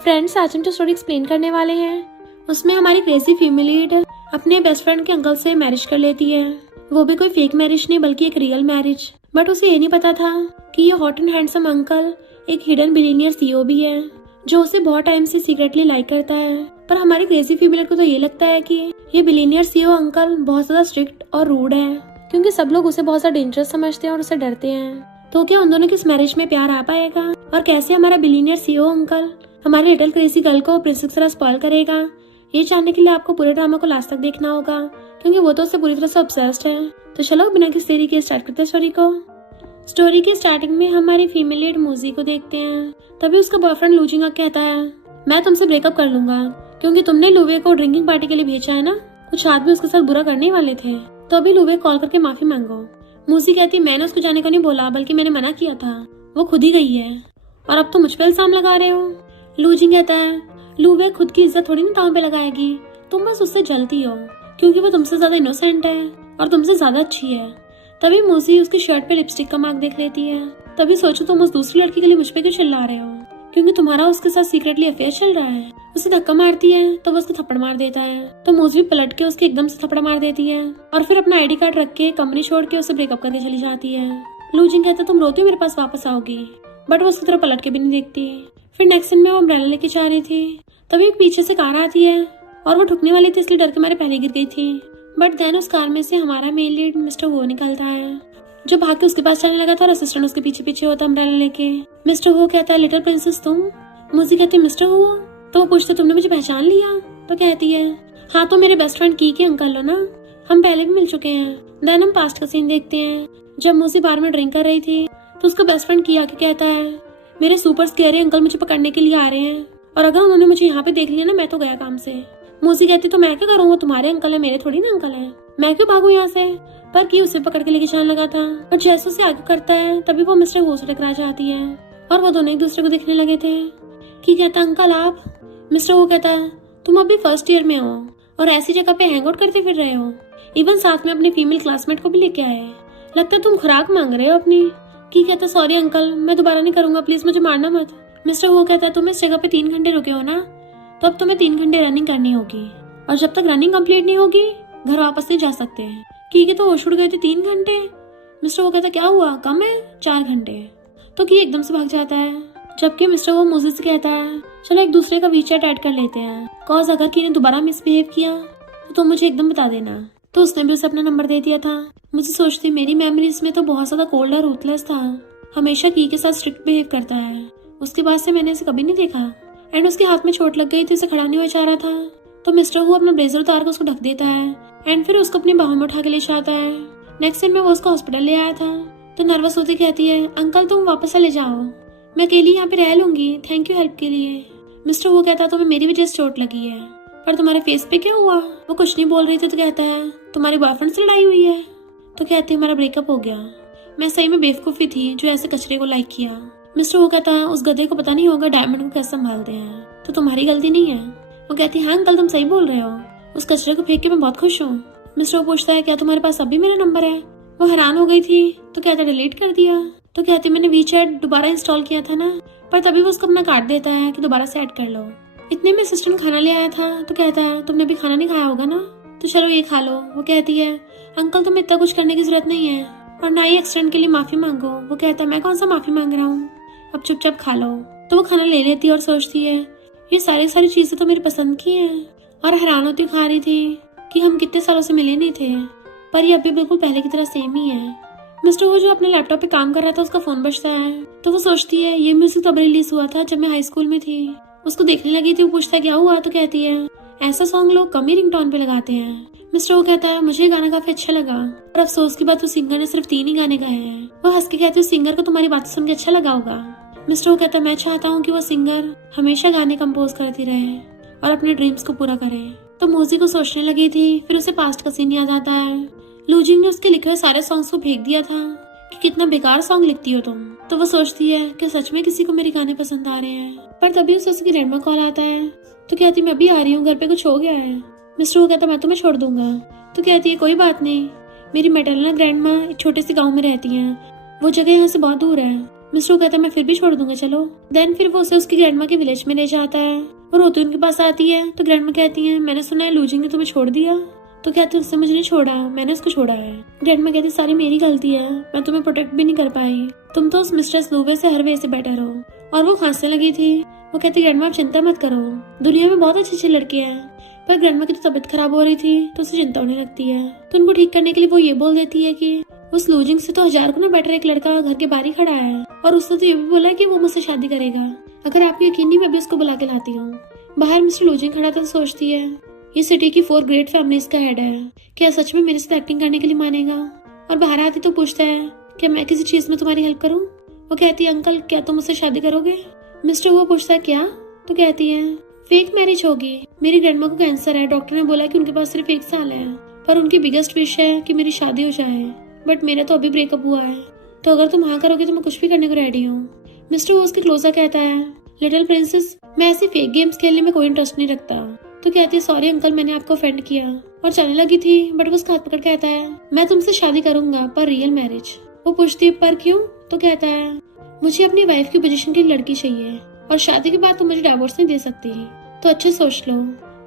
Friends, आज हम जो स्टोरी एक्सप्लेन करने वाले हैं उसमें हमारी क्रेजी फीमेल लीड अपने बेस्ट फ्रेंड के अंकल से मैरिज कर लेती है। वो भी कोई फेक मैरिज नहीं बल्कि एक रियल मैरिज। बट उसे ये नहीं पता था कि ये हॉट एंड हैंडसम अंकल एक हिडन बिलियनियर सीईओ भी है जो उसे बहुत टाइम से सीक्रेटली लाइक करता है। पर हमारी क्रेजी फीमेल को तो ये लगता है कि ये बिलियनियर सीईओ अंकल बहुत ज्यादा स्ट्रिक्ट और रूड है, क्योंकि सब लोग उसे बहुत ज्यादा डेंजरस समझते हैं और उसे डरते हैं। तो क्या उन दोनों की इस मैरिज में प्यार आ पाएगा, और कैसे हमारा बिलियनियर सीईओ अंकल हमारी लिटिल क्रेजी गर्ल को प्रिंसेस तरह स्पॉइल करेगा, ये जानने के लिए आपको पूरे ड्रामा को लास्ट तक देखना होगा, क्योंकि वो तो उससे पूरी तरह से ऑब्सेस्ड है। तो चलो बिना किसी देरी के स्टार्ट करते हैं स्टोरी को। स्टोरी की स्टार्टिंग में हमारी फीमेल लीड मूजी को देखते हैं। तभी उसका बॉयफ्रेंड लूजिंगा कहता है, मैं तुमसे ब्रेकअप कर लूंगा क्योंकि तुमने लुवे को ड्रिंकिंग पार्टी के लिए भेजा है ना। कुछ आदमी उसके साथ बुरा करने वाले थे, तो अभी लुवे कॉल करके माफी मांगो। मूजी कहती, मैंने उसको जाने को नहीं बोला बल्कि मैंने मना किया था, वो खुद ही गई है और अब तो मुझ पर इल्जाम लगा रहे हो। लूजिंग कहता है, लुवे खुद की इज्जत थोड़ी ना दांव पे लगाएगी, तुम बस उससे जलती हो क्योंकि वो तुमसे ज्यादा इनोसेंट है और तुमसे ज्यादा अच्छी है। तभी मूसी उसकी शर्ट पे लिपस्टिक का मार्क देख लेती है। तभी सोचो तुम उस दूसरी लड़की के लिए मुझ पे क्यों चिल्ला रहे हो, क्योंकि तुम्हारा उसके साथ सीक्रेटली अफेयर चल रहा है। उसे धक्का मारती है तो वो उसको थप्पड़ मार देता है, तो मूसी पलट के उसके एकदम से थप्पड़ मार देती है और फिर अपना आईडी कार्ड रख के कंपनी छोड़ के उसे ब्रेकअप करके चली जाती है। लूजिंग कहता, तुम रोती हो मेरे पास वापस आओगी, बट वो उसकी तरफ पलट के भी नहीं देखती। फिर नेक्स्ट सीन में वो अम्ब्रेला लेके जा रही थी, तभी एक पीछे से कार आती है और वो ठुकने वाली थी इसलिए डर के मारे पहले गिर गई थी। बट देन उस कार में से हमारा मेन लीड मिस्टर वो निकलता है जो भाग के उसके पास चलने लगा था और असिस्टेंट उसके पीछे पीछे होता अम्ब्रेला लेके। मिस्टर हो कहता है, लिटिल प्रिंसेस तुम? मूजी कहती है, मिस्टर हो? तो वो पूछते, तुमने मुझे पहचान लिया? तो कहती है, हाँ तो मेरे बेस्ट फ्रेंड की के अंकल हो ना, हम पहले भी मिल चुके हैं। देन हम पास्ट का सीन देखते हैं। जब मूजी बार में ड्रिंक कर रही थी तो उसका बेस्ट फ्रेंड की आके कहता है, मेरे सुपर स्कैरी अंकल मुझे पकड़ने के लिए आ रहे हैं और अगर उन्होंने मुझे यहाँ पे देख लिया ना, मैं तो गया काम से। मूसी कहती, तो मैं क्या करूँ, वो तुम्हारे अंकल है, मेरे थोड़ी ना अंकल है, मैं क्यों भागू यहाँ से। पर की उसे पकड़ के लेके जाने लगा था और जैसे उसे आगे करता है तभी वो मिस्टर वो से टकरा जाती है और वो दोनों एक दूसरे को देखने लगे थे। की कहता, अंकल आप? मिस्टर वो कहता है, तुम अभी फर्स्ट ईयर में हो और ऐसी जगह पे हैंग आउट करते फिर रहे हो, इवन साथ में अपने फीमेल क्लासमेट को भी लेके आए, लगता है तुम खुराक मांग रहे हो अपनी। की कहता, सॉरी अंकल, मैं दोबारा नहीं करूंगा, प्लीज मुझे मारना मत। मिस्टर वो कहता है, तुम इस जगह पे 3 घंटे रुके हो ना, तो अब तुम्हें 3 घंटे रनिंग करनी होगी और जब तक रनिंग कंप्लीट नहीं होगी घर वापस नहीं जा सकते हैं। की तो होश उड़ गए थे, 3 घंटे? मिस्टर वो कहता, क्या हुआ, कम है 4 घंटे? तो की एकदम से भाग जाता है, जबकि मिस्टर वो मूजी से कहता है, चलो एक दूसरे का वीचैट ऐड कर लेते हैं, कॉज अगर की ने दोबारा मिसबिहेव किया तो तुम मुझे एकदम बता देना। तो उसने भी उसे अपना नंबर दे दिया था। मुझे सोचती मेरी मेमोरीज में तो बहुत ज्यादा कोल्ड और रूथलेस था, हमेशा की के साथ स्ट्रिक्ट बिहेव करता है। उसके बाद से मैंने इसे कभी नहीं देखा। एंड उसके हाथ में चोट लग गई थी, उसे खड़ा नहीं हो जा रहा था, तो मिस्टर वो अपना ब्लेजर उतार कर उसको ढक देता है एंड फिर उसको अपनी बाहों में उठा के ले जाता है। नेक्स्ट टाइम में वो उसको हॉस्पिटल ले आया था, तो नर्वस होती कहती है, अंकल तुम वापस चले जाओ, मैं अकेली यहाँ पे रह लूंगी, थैंक यू हेल्प के लिए। मिस्टर वो कहता, तुम्हें मेरी वजह से चोट लगी है, पर तुम्हारे फेस पे क्या हुआ? वो कुछ नहीं बोल रही थी, तो कहता है, तुम्हारे बॉयफ्रेंड से लड़ाई हुई है? तो कहती है, हमारा ब्रेकअप हो गया, मैं सही में बेवकूफी थी जो ऐसे कचरे को लाइक किया। मिस्टर वो कहता है, उस गधे को पता नहीं होगा डायमंड को कैसे संभालते हैं, तो तुम्हारी गलती नहीं है। वो कहती है, हाँ अंकल तुम सही बोल रहे हो, उस कचरे को फेंक के मैं बहुत खुश हूँ। मिस्टर वो पूछता है, क्या तुम्हारे पास अभी मेरा नंबर है? वो हैरान हो गई थी, तो कहता डिलीट कर दिया। तो कहती, मैंने वीचैट दोबारा इंस्टॉल किया था ना, पर तभी वो उसको अपना कार्ड देता है कि दोबारा से ऐड कर लो। इतने में असिस्टेंट खाना ले आया था, तो कहता है, तुमने भी खाना नहीं खाया होगा ना, तो चलो ये खा लो। वो कहती है, अंकल तुम्हें इतना कुछ करने की जरूरत नहीं है और ना ही एक्सीडेंट के लिए माफी मांगो। वो कहता है, मैं कौन सा माफी मांग रहा हूँ, अब चुपचाप खा लो। तो वो खाना ले लेती है और सोचती है, ये सारी चीजें तो मेरी पसंद की हैं, और हैरान होती खा रही थी कि हम कितने सालों से मिले नहीं थे, पर ये अभी बिल्कुल पहले की तरह सेम ही है। मिस्टर वो जो अपने लैपटॉप पे काम कर रहा था, उसका फोन बजता है, तो वो सोचती है, ये म्यूजिक तब रिलीज हुआ था जब मैं हाई स्कूल में थी। उसको देखने लगी थी, वो पूछता है क्या हुआ, तो कहती है, ऐसा सॉन्ग लोग कम ही रिंगटोन पे लगाते हैं। मिस्टर वो कहता है, मुझे गाना काफी अच्छा लगा, और अफसोस की बात उस सिंगर ने सिर्फ 3 ही गाने गाए हैं। वो हंस के कहती है, उस सिंगर को तुम्हारी बातें सुन के अच्छा लगा होगा। मिस्टर वो कहता है, मैं चाहता हूँ कि वो सिंगर हमेशा गाने कंपोज करती रहे और अपने ड्रीम्स को पूरा करे। तो मूजी को सोचने लगी थी, फिर उसे पास्ट का सीन याद आता है। लूजिंग ने उसके लिखे हुए सारे सॉन्ग्स को फेंक दिया था कि कितना बेकार सॉन्ग लिखती हो तुम। तो वो सोचती है कि सच में किसी को मेरे गाने पसंद आ रहे हैं, पर तभी उसे उसकी ग्रैंडमा कॉल आता है, तो कहती मैं अभी आ रही हूँ, घर पे कुछ हो गया है। मिस्टर वो कहता, मैं तुम्हें छोड़ दूंगा। तो कहती है, कोई बात नहीं, मेरी मैटरनल ग्रैंडमा एक छोटे से गाँव में रहती है, वो जगह यहाँ से बहुत दूर है, मिस्टर वो कहता है मैं फिर भी छोड़ दूंगा चलो। देन फिर वो उसे उसकी ग्रैंडमा के विलेज में ले जाता है। वो रोती उनके पास आती है तो ग्रैंडमा कहती है मैंने सुना है लूजिंग ने तुम्हें छोड़ दिया। तो कहते उसने मुझे नहीं छोड़ा, मैंने उसको छोड़ा है। ग्रैंडमा कहती सारी मेरी गलती है, मैं तुम्हें प्रोटेक्ट भी नहीं कर पाई, तुम तो उस मिस्ट्रेस लूवे से हर वे से बेटर हो। और वो खांसने लगी थी। वो कहती ग्रैंडमा आप चिंता मत करो, दुनिया में बहुत अच्छे अच्छे लड़के हैं। पर ग्रैंडमा की तो तबीयत खराब हो रही थी तो उसे चिंता होने लगती है। तो उनको ठीक करने के लिए वो ये बोल देती है कि उस लूजिंग से तो 1000 गुना बेटर एक लड़का घर के बाहर ही खड़ा है, और उसने तो ये भी बोला है कि वो मुझसे शादी करेगा। अगर आपको यकीन नहीं मैं भी उसको बुला के लाती हूँ। बाहर मिस्टर लूजिंग खड़ा था, सोचती है ये सिटी की 4 ग्रेट फैमिलीज का हेड है, क्या सच में मेरे साथ एक्टिंग करने के लिए मानेगा। और बाहर आती तो पूछता है क्या मैं किसी चीज में तुम्हारी हेल्प करूँ। वो कहती है अंकल क्या तुम मुझसे शादी करोगे। मिस्टर वो पूछता है क्या। तो कहती है फेक मैरिज होगी, मेरी ग्रैंडमा को कैंसर है, डॉक्टर ने बोला कि उनके पास सिर्फ 1 साल है, पर उनकी बिगेस्ट विश है कि मेरी शादी हो जाए, बट मेरा तो अभी ब्रेकअप हुआ है, तो अगर तुम हाँ करोगे तो मैं कुछ भी करने को रेडी हूँ। मिस्टर वो उसके क्लोजर कहता है लिटिल प्रिंसेस मैं ऐसी फेक गेम्स खेलने में कोई इंटरेस्ट नहीं रखता। तो कहती है सॉरी अंकल मैंने आपको ऑफेंड किया, और चलने लगी थी बट वो उसका हाथ पकड़ कहता है मैं तुमसे शादी करूंगा पर रियल मैरिज। वो पूछती है पर क्यों। तो कहता है मुझे अपनी वाइफ की पोजीशन की लड़की चाहिए, और शादी के बाद तुम मुझे डिवोर्स नहीं दे सकती, तो अच्छे सोच लो।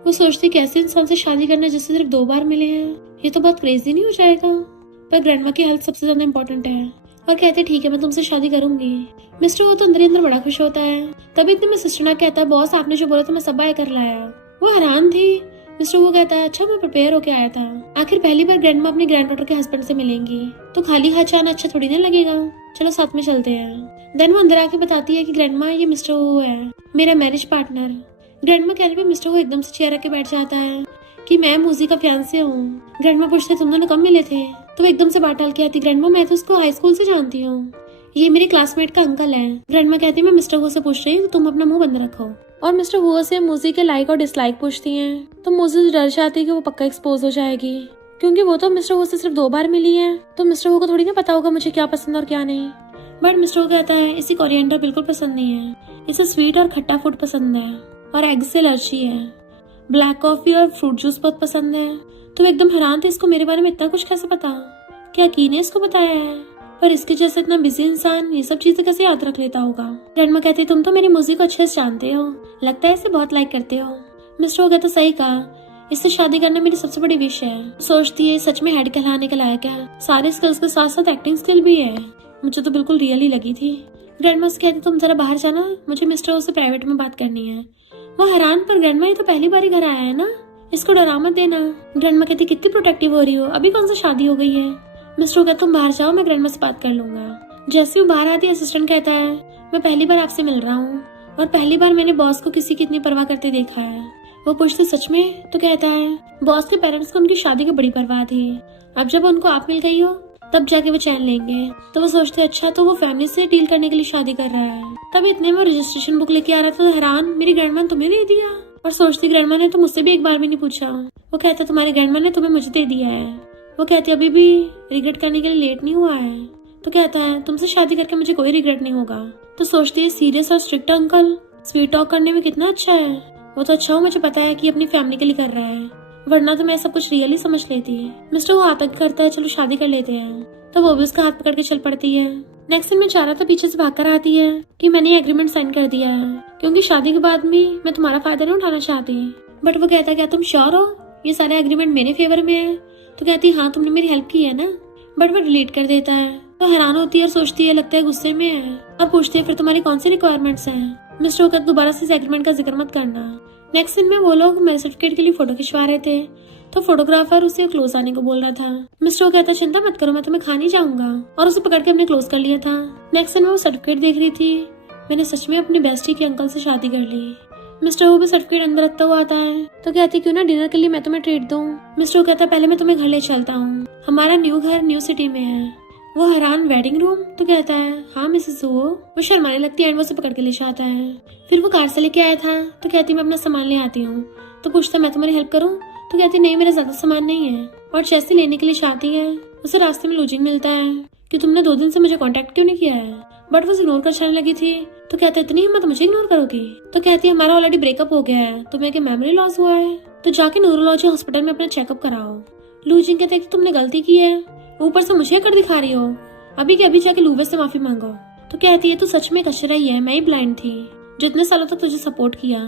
वो सोचती कैसे इंसान से शादी करना जिससे सिर्फ 2 बार मिले हैं, ये तो बहुत क्रेजी नहीं हो जाएगा। पर ग्रैंडमा की हेल्थ सबसे ज्यादा इम्पोर्टेंट है, और कहते ठीक है मैं तुमसे शादी करूंगी। मिस्टर वो तो अंदर ही अंदर बड़ा खुश होता है। तभी इतने में सिस्टर ना कहता है बॉस आपने जो बोला था मैं सब बाय कर लाया। वो हैरान थी। मिस्टर वो कहता है अच्छा मैं प्रिपेयर होके आया था, आखिर पहली बार ग्रैंडमा अपने ग्रैंड डॉटर के हस्बैंड से मिलेंगी, तो खाली हाथ जाना अच्छा थोड़ी ना लगेगा, चलो साथ में चलते हैं। देन वो अंदर आके बताती है कि ग्रैंडमा ये मिस्टर वो है मेरा मैरिज पार्टनर। ग्रैंडमा कहने पे मिस्टर वो एकदम से चेयर रख के बैठ जाता है कि मैं मूजी का फियांसे हूँ। ग्रैंडमा पूछते तुम दोनों कब मिले थे। तो वो एकदम से बात डाल के आती ग्रैंडमा मैं तो उसको हाई स्कूल से जानती हूँ, ये मेरे क्लासमेट का अंकल है। ग्रैंडमा कहती है मैं मिस्टर वो से पूछ रही हूँ, तो तुम अपना मुंह बंद रखो। और मिस्टर वो से मूजी के लाइक और डिसलाइक पूछती हैं, तो मूजी डर जाती है कि वो पक्का एक्सपोज हो जाएगी, क्योंकि वो तो मिस्टर वो से सिर्फ 2 बार मिली है, तो मिस्टर वो को थोड़ी ना पता होगा मुझे क्या पसंद और क्या नहीं। बट मिस्टर वो कहता है इसे कोरिएंडर बिल्कुल पसंद नहीं है, इसे स्वीट और खट्टा फूड पसंद है, और एग से एलर्जी है, ब्लैक कॉफी और फ्रूट जूस बहुत पसंद है। तो एकदम हैरान थे इसको मेरे बारे में इतना कुछ कैसे पता, क्या की ने इसको बताया है, पर इसके जैसे इतना बिजी इंसान ये सब चीजें कैसे याद रख लेता होगा। ग्रैंडमा कहते तुम तो मेरी म्यूजिक को अच्छे से जानते हो, लगता है इसे बहुत लाइक करते हो। मिस्टर वो कहता सही कहा, इससे शादी करना मेरी सबसे बड़ी विश है। सोचती है सच में हेड कहलाने के लायक है, सारे स्किल्स के साथ साथ एक्टिंग स्किल भी है, मुझे तो बिल्कुल रियल ही लगी थी। ग्रैंडमा से कहती तुम जरा बाहर जाना, मुझे मिस्टर से प्राइवेट में बात करनी है। वो हैरान पर ग्रैंडमा ये तो पहली बार ही घर आया है ना, इसको डरा मत देना। ग्रैंडमा कहती कितनी प्रोटेक्टिव हो रही हो, अभी कौन सा शादी हो गई है। मिस्टर कहता तुम बाहर जाओ मैं ग्रैंडमा से बात कर लूंगा। जैसे वो बाहर आती असिस्टेंट कहता है मैं पहली बार आपसे मिल रहा हूँ, और पहली बार मैंने बॉस को किसी की इतनी परवाह करते देखा है। वो पूछते सच में। तो कहता है बॉस के पेरेंट्स को उनकी शादी की बड़ी परवाह थी, अब जब उनको आप मिल गई हो तब जाके वो चैन लेंगे। तो वो सोचते अच्छा तो वो फैमिली से डील करने के लिए शादी कर रहा है। तब इतने में रजिस्ट्रेशन बुक लेके आ रहा था, तो हैरान मेरी ग्रैंडमा ने तुम्हें दे दिया, और सोचती ग्रैंडमा ने तो मुझसे भी एक बार भी नहीं पूछा। वो कहता तुम्हारी ग्रैंडमा ने तुम्हें मुझे दे दिया है। वो कहती अभी भी रिग्रेट करने के लिए लेट नहीं हुआ है। तो कहता है तुमसे शादी करके मुझे कोई रिग्रेट नहीं होगा। तो सोचती है सीरियस और स्ट्रिक्ट अंकल स्वीट टॉक करने में कितना अच्छा है, वो तो अच्छा हो मुझे पता है कि अपनी फैमिली के लिए कर रहा है, वरना तो मैं सब कुछ रियली समझ लेती है। मिस्टर वो आतंक करता है चलो शादी कर लेते हैं, तो वो भी उसका हाथ पकड़ के चल पड़ती है। नेक्स्ट सीन में चारा था पीछे से भागकर आती है कि मैंने एग्रीमेंट साइन कर दिया है, क्योंकि शादी के बाद भी मैं तुम्हारा फायदा नहीं उठाना चाहती। बट वो कहता है क्या तुम श्योर हो ये सारे एग्रीमेंट मेरे फेवर में है। तो कहती हाँ तुमने मेरी हेल्प की है ना। बट वो डिलीट कर देता है। तो हैरान होती है और सोचती है लगता है गुस्से में है, और पूछती है फिर तुम्हारी कौन सी रिक्वायरमेंट्स हैं। मिस्टर कहता दोबारा से इस एग्रीमेंट का जिक्र मत करना। नेक्स्ट दिन में वो लोग मैरिज सर्टिफिकेट के लिए फोटो खिंचवा रहे थे, तो फोटोग्राफर उसे क्लोज आने को बोल रहा था। मिस्टर कहता चिंता मत करो मैं तुम्हें खा नहीं जाऊंगा, और उसे पकड़ के हमने क्लोज कर लिया था। नेक्स्ट दिन में वो सर्टिफिकेट देख रही थी, मैंने सच में अपने बेस्टी के अंकल से शादी कर ली। मिस्टर वो भी सर्टिफिकेट अंदर रखता हुआ आता है, तो कहती क्यों ना डिनर के लिए मैं तुम्हें ट्रीट दूं। मिस्टर कहता पहले मैं तुम्हें घर ले चलता हूँ, हमारा न्यू घर न्यू सिटी में है। वो हैरान वेडिंग रूम। तो कहता है हाँ मिसेस वो शर्माने लगती है एंड वो उसे पकड़ के ले जाता है। फिर वो कार से लेके आया था, तो कहती मैं अपना सामान ले आती हूँ। तो पूछता मैं तुम्हारी हेल्प करूँ। तो कहती नहीं मेरा ज्यादा सामान नहीं है, और जैसे लेने के लिए चाहती है उसे रास्ते में लूजिंग मिलता है कि तुमने 2 दिन से मुझे कांटेक्ट क्यों नहीं किया है। बट वो इग्नोर कर चलने लगी थी। तो कहते इतनी हिम्मत मुझे इग्नोर करोगी। तो कहती है हमारा ऑलरेडी ब्रेकअप हो गया है, तुम्हें क्या मेमोरी लॉस हुआ है, तो जाके न्यूरोलॉजी हॉस्पिटल में अपना चेकअप कराओ। लूजिंग कहते कि तुमने गलती की है, ऊपर से मुझे कर दिखा रही हो, अभी के अभी जाके लूवे से माफी मांगो। तो कहती है तू सच में कचरा ही है, मैं ही ब्लाइंड थी जो इतने सालों तक तुझे सपोर्ट किया।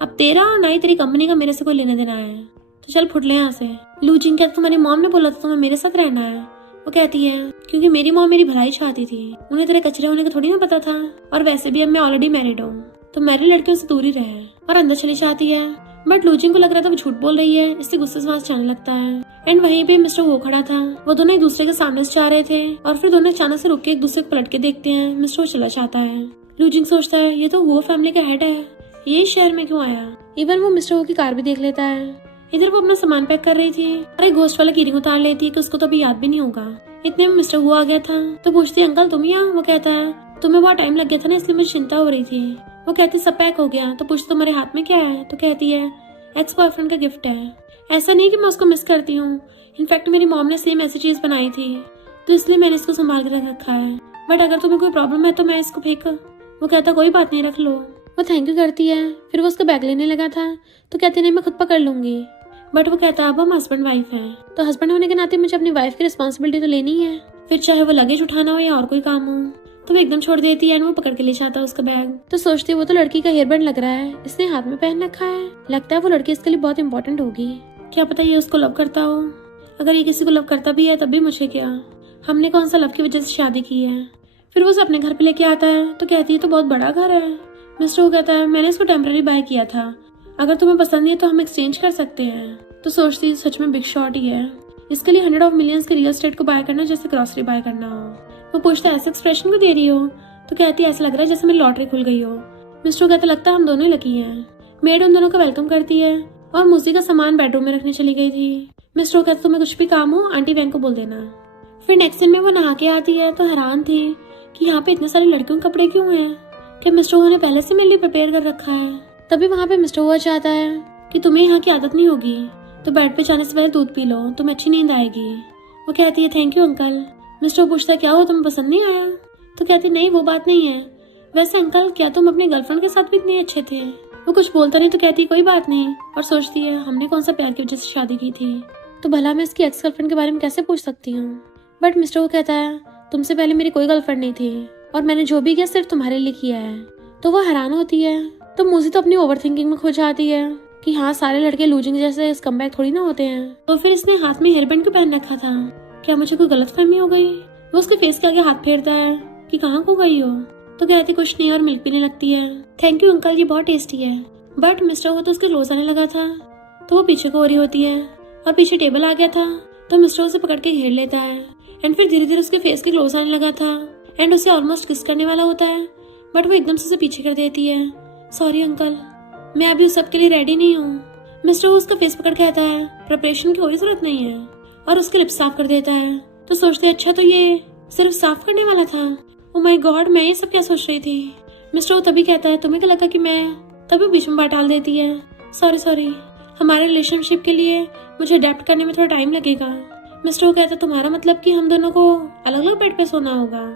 अब तेरा और ना ही तेरी कंपनी का मेरे से कोई लेना देना है, तो चल फुट ले यहाँ से। लू जिंग कहती तुम्हारी मॉम ने बोला था तुम्हें मेरे साथ रहना है। वो कहती है क्योंकि मेरी मॉम मेरी भलाई चाहती थी, उन्हें तेरे कचरे होने का थोड़ी ना पता था, और वैसे भी अब मैं ऑलरेडी मैरिड हूँ तो मैरिड लड़कियों से दूर ही रहे। और अंदर चली जाती है, बट लू जिंग को लग रहा था वो झूठ बोल रही है, इसलिए गुस्से से वहां से जाने लगता है। एंड वहीं पे मिस्टर वो खड़ा था, वो दोनों एक दूसरे के सामने से जा रहे थे और फिर दोनों अचानक से रुक के एक दूसरे को पलट के देखते हैं। मिस्टर वो चला जाता है। लू जिंग सोचता है ये तो वो फैमिली का हेड है, ये शहर में क्यों आया। इवन वो मिस्टर वो की कार भी देख लेता है। इधर वो अपना सामान पैक कर रही थी और एक गोश्त वाला कीरिंग उतार लेती है कि उसको तो अभी याद भी नहीं होगा। इतने में मिस्टर वो आ गया था तो पूछती है अंकल तुम यहाँ। वो कहता है तुम्हें बहुत टाइम लग गया था ना, इसलिए मुझे चिंता हो रही थी। वो कहती सब पैक हो गया। तो पूछती तुम्हारे हाथ में क्या है। तो कहती है एक्स बॉयफ्रेंड का गिफ्ट है। ऐसा नहीं कि मैं उसको मिस करती हूँ, इनफैक्ट मेरी मॉम ने सेम ऐसी चीज बनाई थी तो इसलिए मैंने इसको संभाल कर रखा है, बट अगर तुम्हें कोई प्रॉब्लम है तो मैं इसको फेंक। वो कहता कोई बात नहीं रख लो। वो थैंक यू करती है। फिर वो उसका बैग लेने लगा था तो कहती नहीं मैं खुद पकड़ लूंगी, बट वो कहता अब हम हस्बैंड वाइफ हैं तो हस्बैंड होने के नाते मुझे अपनी वाइफ की रिस्पॉन्सिबिलिटी तो लेनी है, फिर चाहे वो लगेज उठाना हो या और कोई काम हो। तो वो एकदम छोड़ देती है एंड वो पकड़ के ले जाता है उसका बैग। तो सोचती है वो तो लड़की का हेयरबैंड लग रहा है, इसने हाथ में पहन रखा है, लगता है वो लड़की इसके लिए बहुत इंपॉर्टेंट होगी। क्या पता ये उसको लव करता हो, अगर ये किसी को लव करता भी है तब भी मुझे क्या, हमने कौन सा लव की वजह से शादी की है। फिर वो उसे अपने घर पे लेके आता है तो कहती है तो बहुत बड़ा घर है। मिस्टर वो कहता है मैंने इसको टेम्पररी बाय किया था, अगर तुम्हें पसंद है तो हम एक्सचेंज कर सकते हैं। तो सोचती है सच में बिग शॉट ही है, इसके लिए 100 ऑफ मिलियंस के रियल एस्टेट को बाय करना जैसे ग्रोसरी बाय करना हो। वो पूछता है ऐसे एक्सप्रेशन को दे रही हो। तो कहती है ऐसा लग रहा है जैसे मेरी लॉटरी खुल गई हो। मिस्टर कहता लगता है हम दोनों ही लकी हैं। मेड उन दोनों का वेलकम करती है और मूसी का सामान बेडरूम में रखने चली गई थी। मिस्टर कहता तुम्हें कुछ भी काम हो आंटी वैन को बोल देना। फिर नेक्स्ट दिन में वो नहा के आती है तो हैरान थी कि यहाँ पे इतने सारे लड़कियों के कपड़े क्यों हैं, क्या मिस्टर ने पहले से मेरे लिए प्रिपेयर कर रखा है। तभी वहाँ पे मिस्टर हुआ चाहता है कि तुम्हें यहाँ की आदत नहीं होगी तो बेड पे जाने से पहले दूध पी लो, तुम्हें अच्छी नींद आएगी। वो कहती है थैंक यू अंकल। मिस्टर पूछता है क्या हो तुम्हें पसंद नहीं आया। तो कहती नहीं वो बात नहीं है, वैसे अंकल क्या तुम अपने गर्लफ्रेंड के साथ भी इतने अच्छे थे। वो कुछ बोलता नहीं तो कहती कोई बात नहीं, और सोचती है हमने कौन सा प्यार की वजह से शादी की थी, तो भला मैं इसकी एक्स गर्लफ्रेंड के बारे में कैसे पूछ सकती हूँ। बट मिस्टर वो कहता है तुमसे पहले मेरी कोई गर्लफ्रेंड नहीं थी और मैंने जो भी किया सिर्फ तुम्हारे लिए किया है। तो वो हैरान होती है। तो मूसी तो अपनी ओवर थिंकिंग में खो जाती है कि हाँ सारे लड़के लूजिंग जैसे स्कमबैग थोड़ी ना होते हैं। तो फिर इसने हाथ में हेयरबैंड क्यों पहन रखा था, क्या मुझे कोई गलतफहमी हो गई। वो उसके फेस के आगे हाथ फेरता है कि कहाँ को गई हो। तो कहती कुछ नहीं और मिल्क पीने लगती है। थैंक यू अंकल ये बहुत टेस्टी है। बट मिस्टर को तो उसके क्लोज आने लगा था तो वो पीछे को हो रही होती है और पीछे टेबल आ गया था तो मिस्टर उसे पकड़ के घेर लेता है एंड फिर धीरे धीरे उसके फेस के क्लोज आने लगा था एंड उसे ऑलमोस्ट किस करने वाला होता है, बट वो एकदम से उसे पीछे कर देती है। सॉरी अंकल मैं अभी उस सब के लिए रेडी नहीं हूँ। मिस्टर उसका फेस पकड़ कहता है प्रिपरेशन की कोई जरूरत नहीं है और उसके लिप्स साफ कर देता है। तो सोचते अच्छा तो ये सिर्फ साफ करने वाला था। ओ माय गॉड मैं ये सब क्या सोच रही थी। मिस्टर तभी कहता है तुम्हें क्या लगा कि मैं, तभी बीच में बात डाल देती है सॉरी हमारे रिलेशनशिप के लिए मुझे अडेप्ट करने में थोड़ा टाइम लगेगा। मिस्टर कहता है तुम्हारा मतलब कि हम दोनों को अलग अलग बेड पे सोना होगा।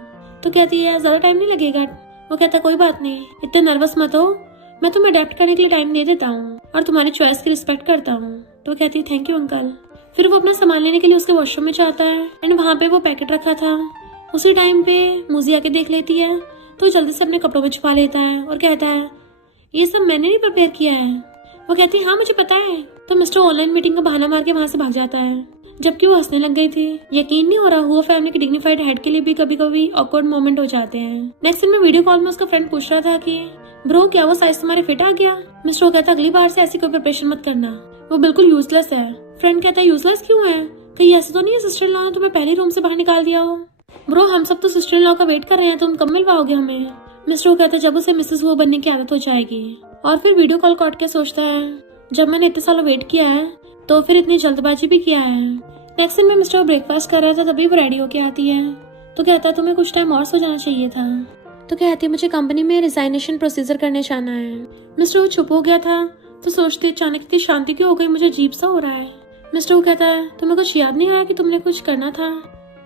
तो कहती है ज्यादा टाइम नहीं लगेगा। वो कहता कोई बात नहीं इतने नर्वस मत हो, मैं तुम्हें अडेप्ट करने के लिए टाइम दे देता हूँ और तुम्हारी चॉइस की रिस्पेक्ट करता हूँ। तो कहती है थैंक यू अंकल। फिर वो अपना सामान लेने के लिए उसके वॉशरूम में जाता है एंड वहाँ पे वो पैकेट रखा था। उसी टाइम पे मूजी आके देख लेती है तो जल्दी से अपने कपड़ों में छुपा लेता है और कहता है ये सब मैंने नहीं प्रिपेयर किया है। वो कहती है हाँ मुझे पता है। तो मिस्टर ऑनलाइन मीटिंग का बहाना मार के वहाँ से भाग जाता है, जबकि वो हंसने लग गई थी। यकीन नहीं हो रहा वो फैमिली के डिग्निफाइड हेड के लिए भी कभी कभी ऑकवर्ड मोमेंट हो जाते हैं। नेक्स्ट दिन में वीडियो कॉल में उसका फ्रेंड पूछ रहा था कि ब्रो क्या वो साइज तुम्हारे फिट आ गया। मिस्टर कहता अगली बार से ऐसी कोई प्रिपरेशन मत करना, वो बिल्कुल यूजलेस है। फ्रेंड कहता है यूजलेस क्यों है, कहीं ऐसा तो नहीं है सिस्टर इन लॉ ने तुम्हें पहले रूम से बाहर निकाल दिया हो। ब्रो हम सब तो सिस्टर इन लॉ का वेट कर रहे हैं, तुम कब मिलवाओगे हमें। मिस्टर कहता है जब उसे मिसेस वो बनने की आदत हो जाएगी। और फिर वीडियो कॉल काट के सोचता है जब मैंने इतने सालों वेट किया है तो फिर इतनी जल्दबाजी भी किया है। नेक्स्ट दिन में मिस्टर ब्रेकफास्ट कर रहा था तभी वो रेडी होके आती है तो कहता है तुम्हें कुछ टाइम और सो जाना चाहिए था। तो कहती है मुझे कंपनी में रिजाइनेशन प्रोसीजर करने जाना है। मिस्टर वो चुप हो गया था तो सोचते अचानक इतनी शांति क्यों हो गई, मुझे अजीब सा हो रहा है। मिस्टर वो कहता है तुम्हें कुछ याद नहीं आया कि तुमने कुछ करना था।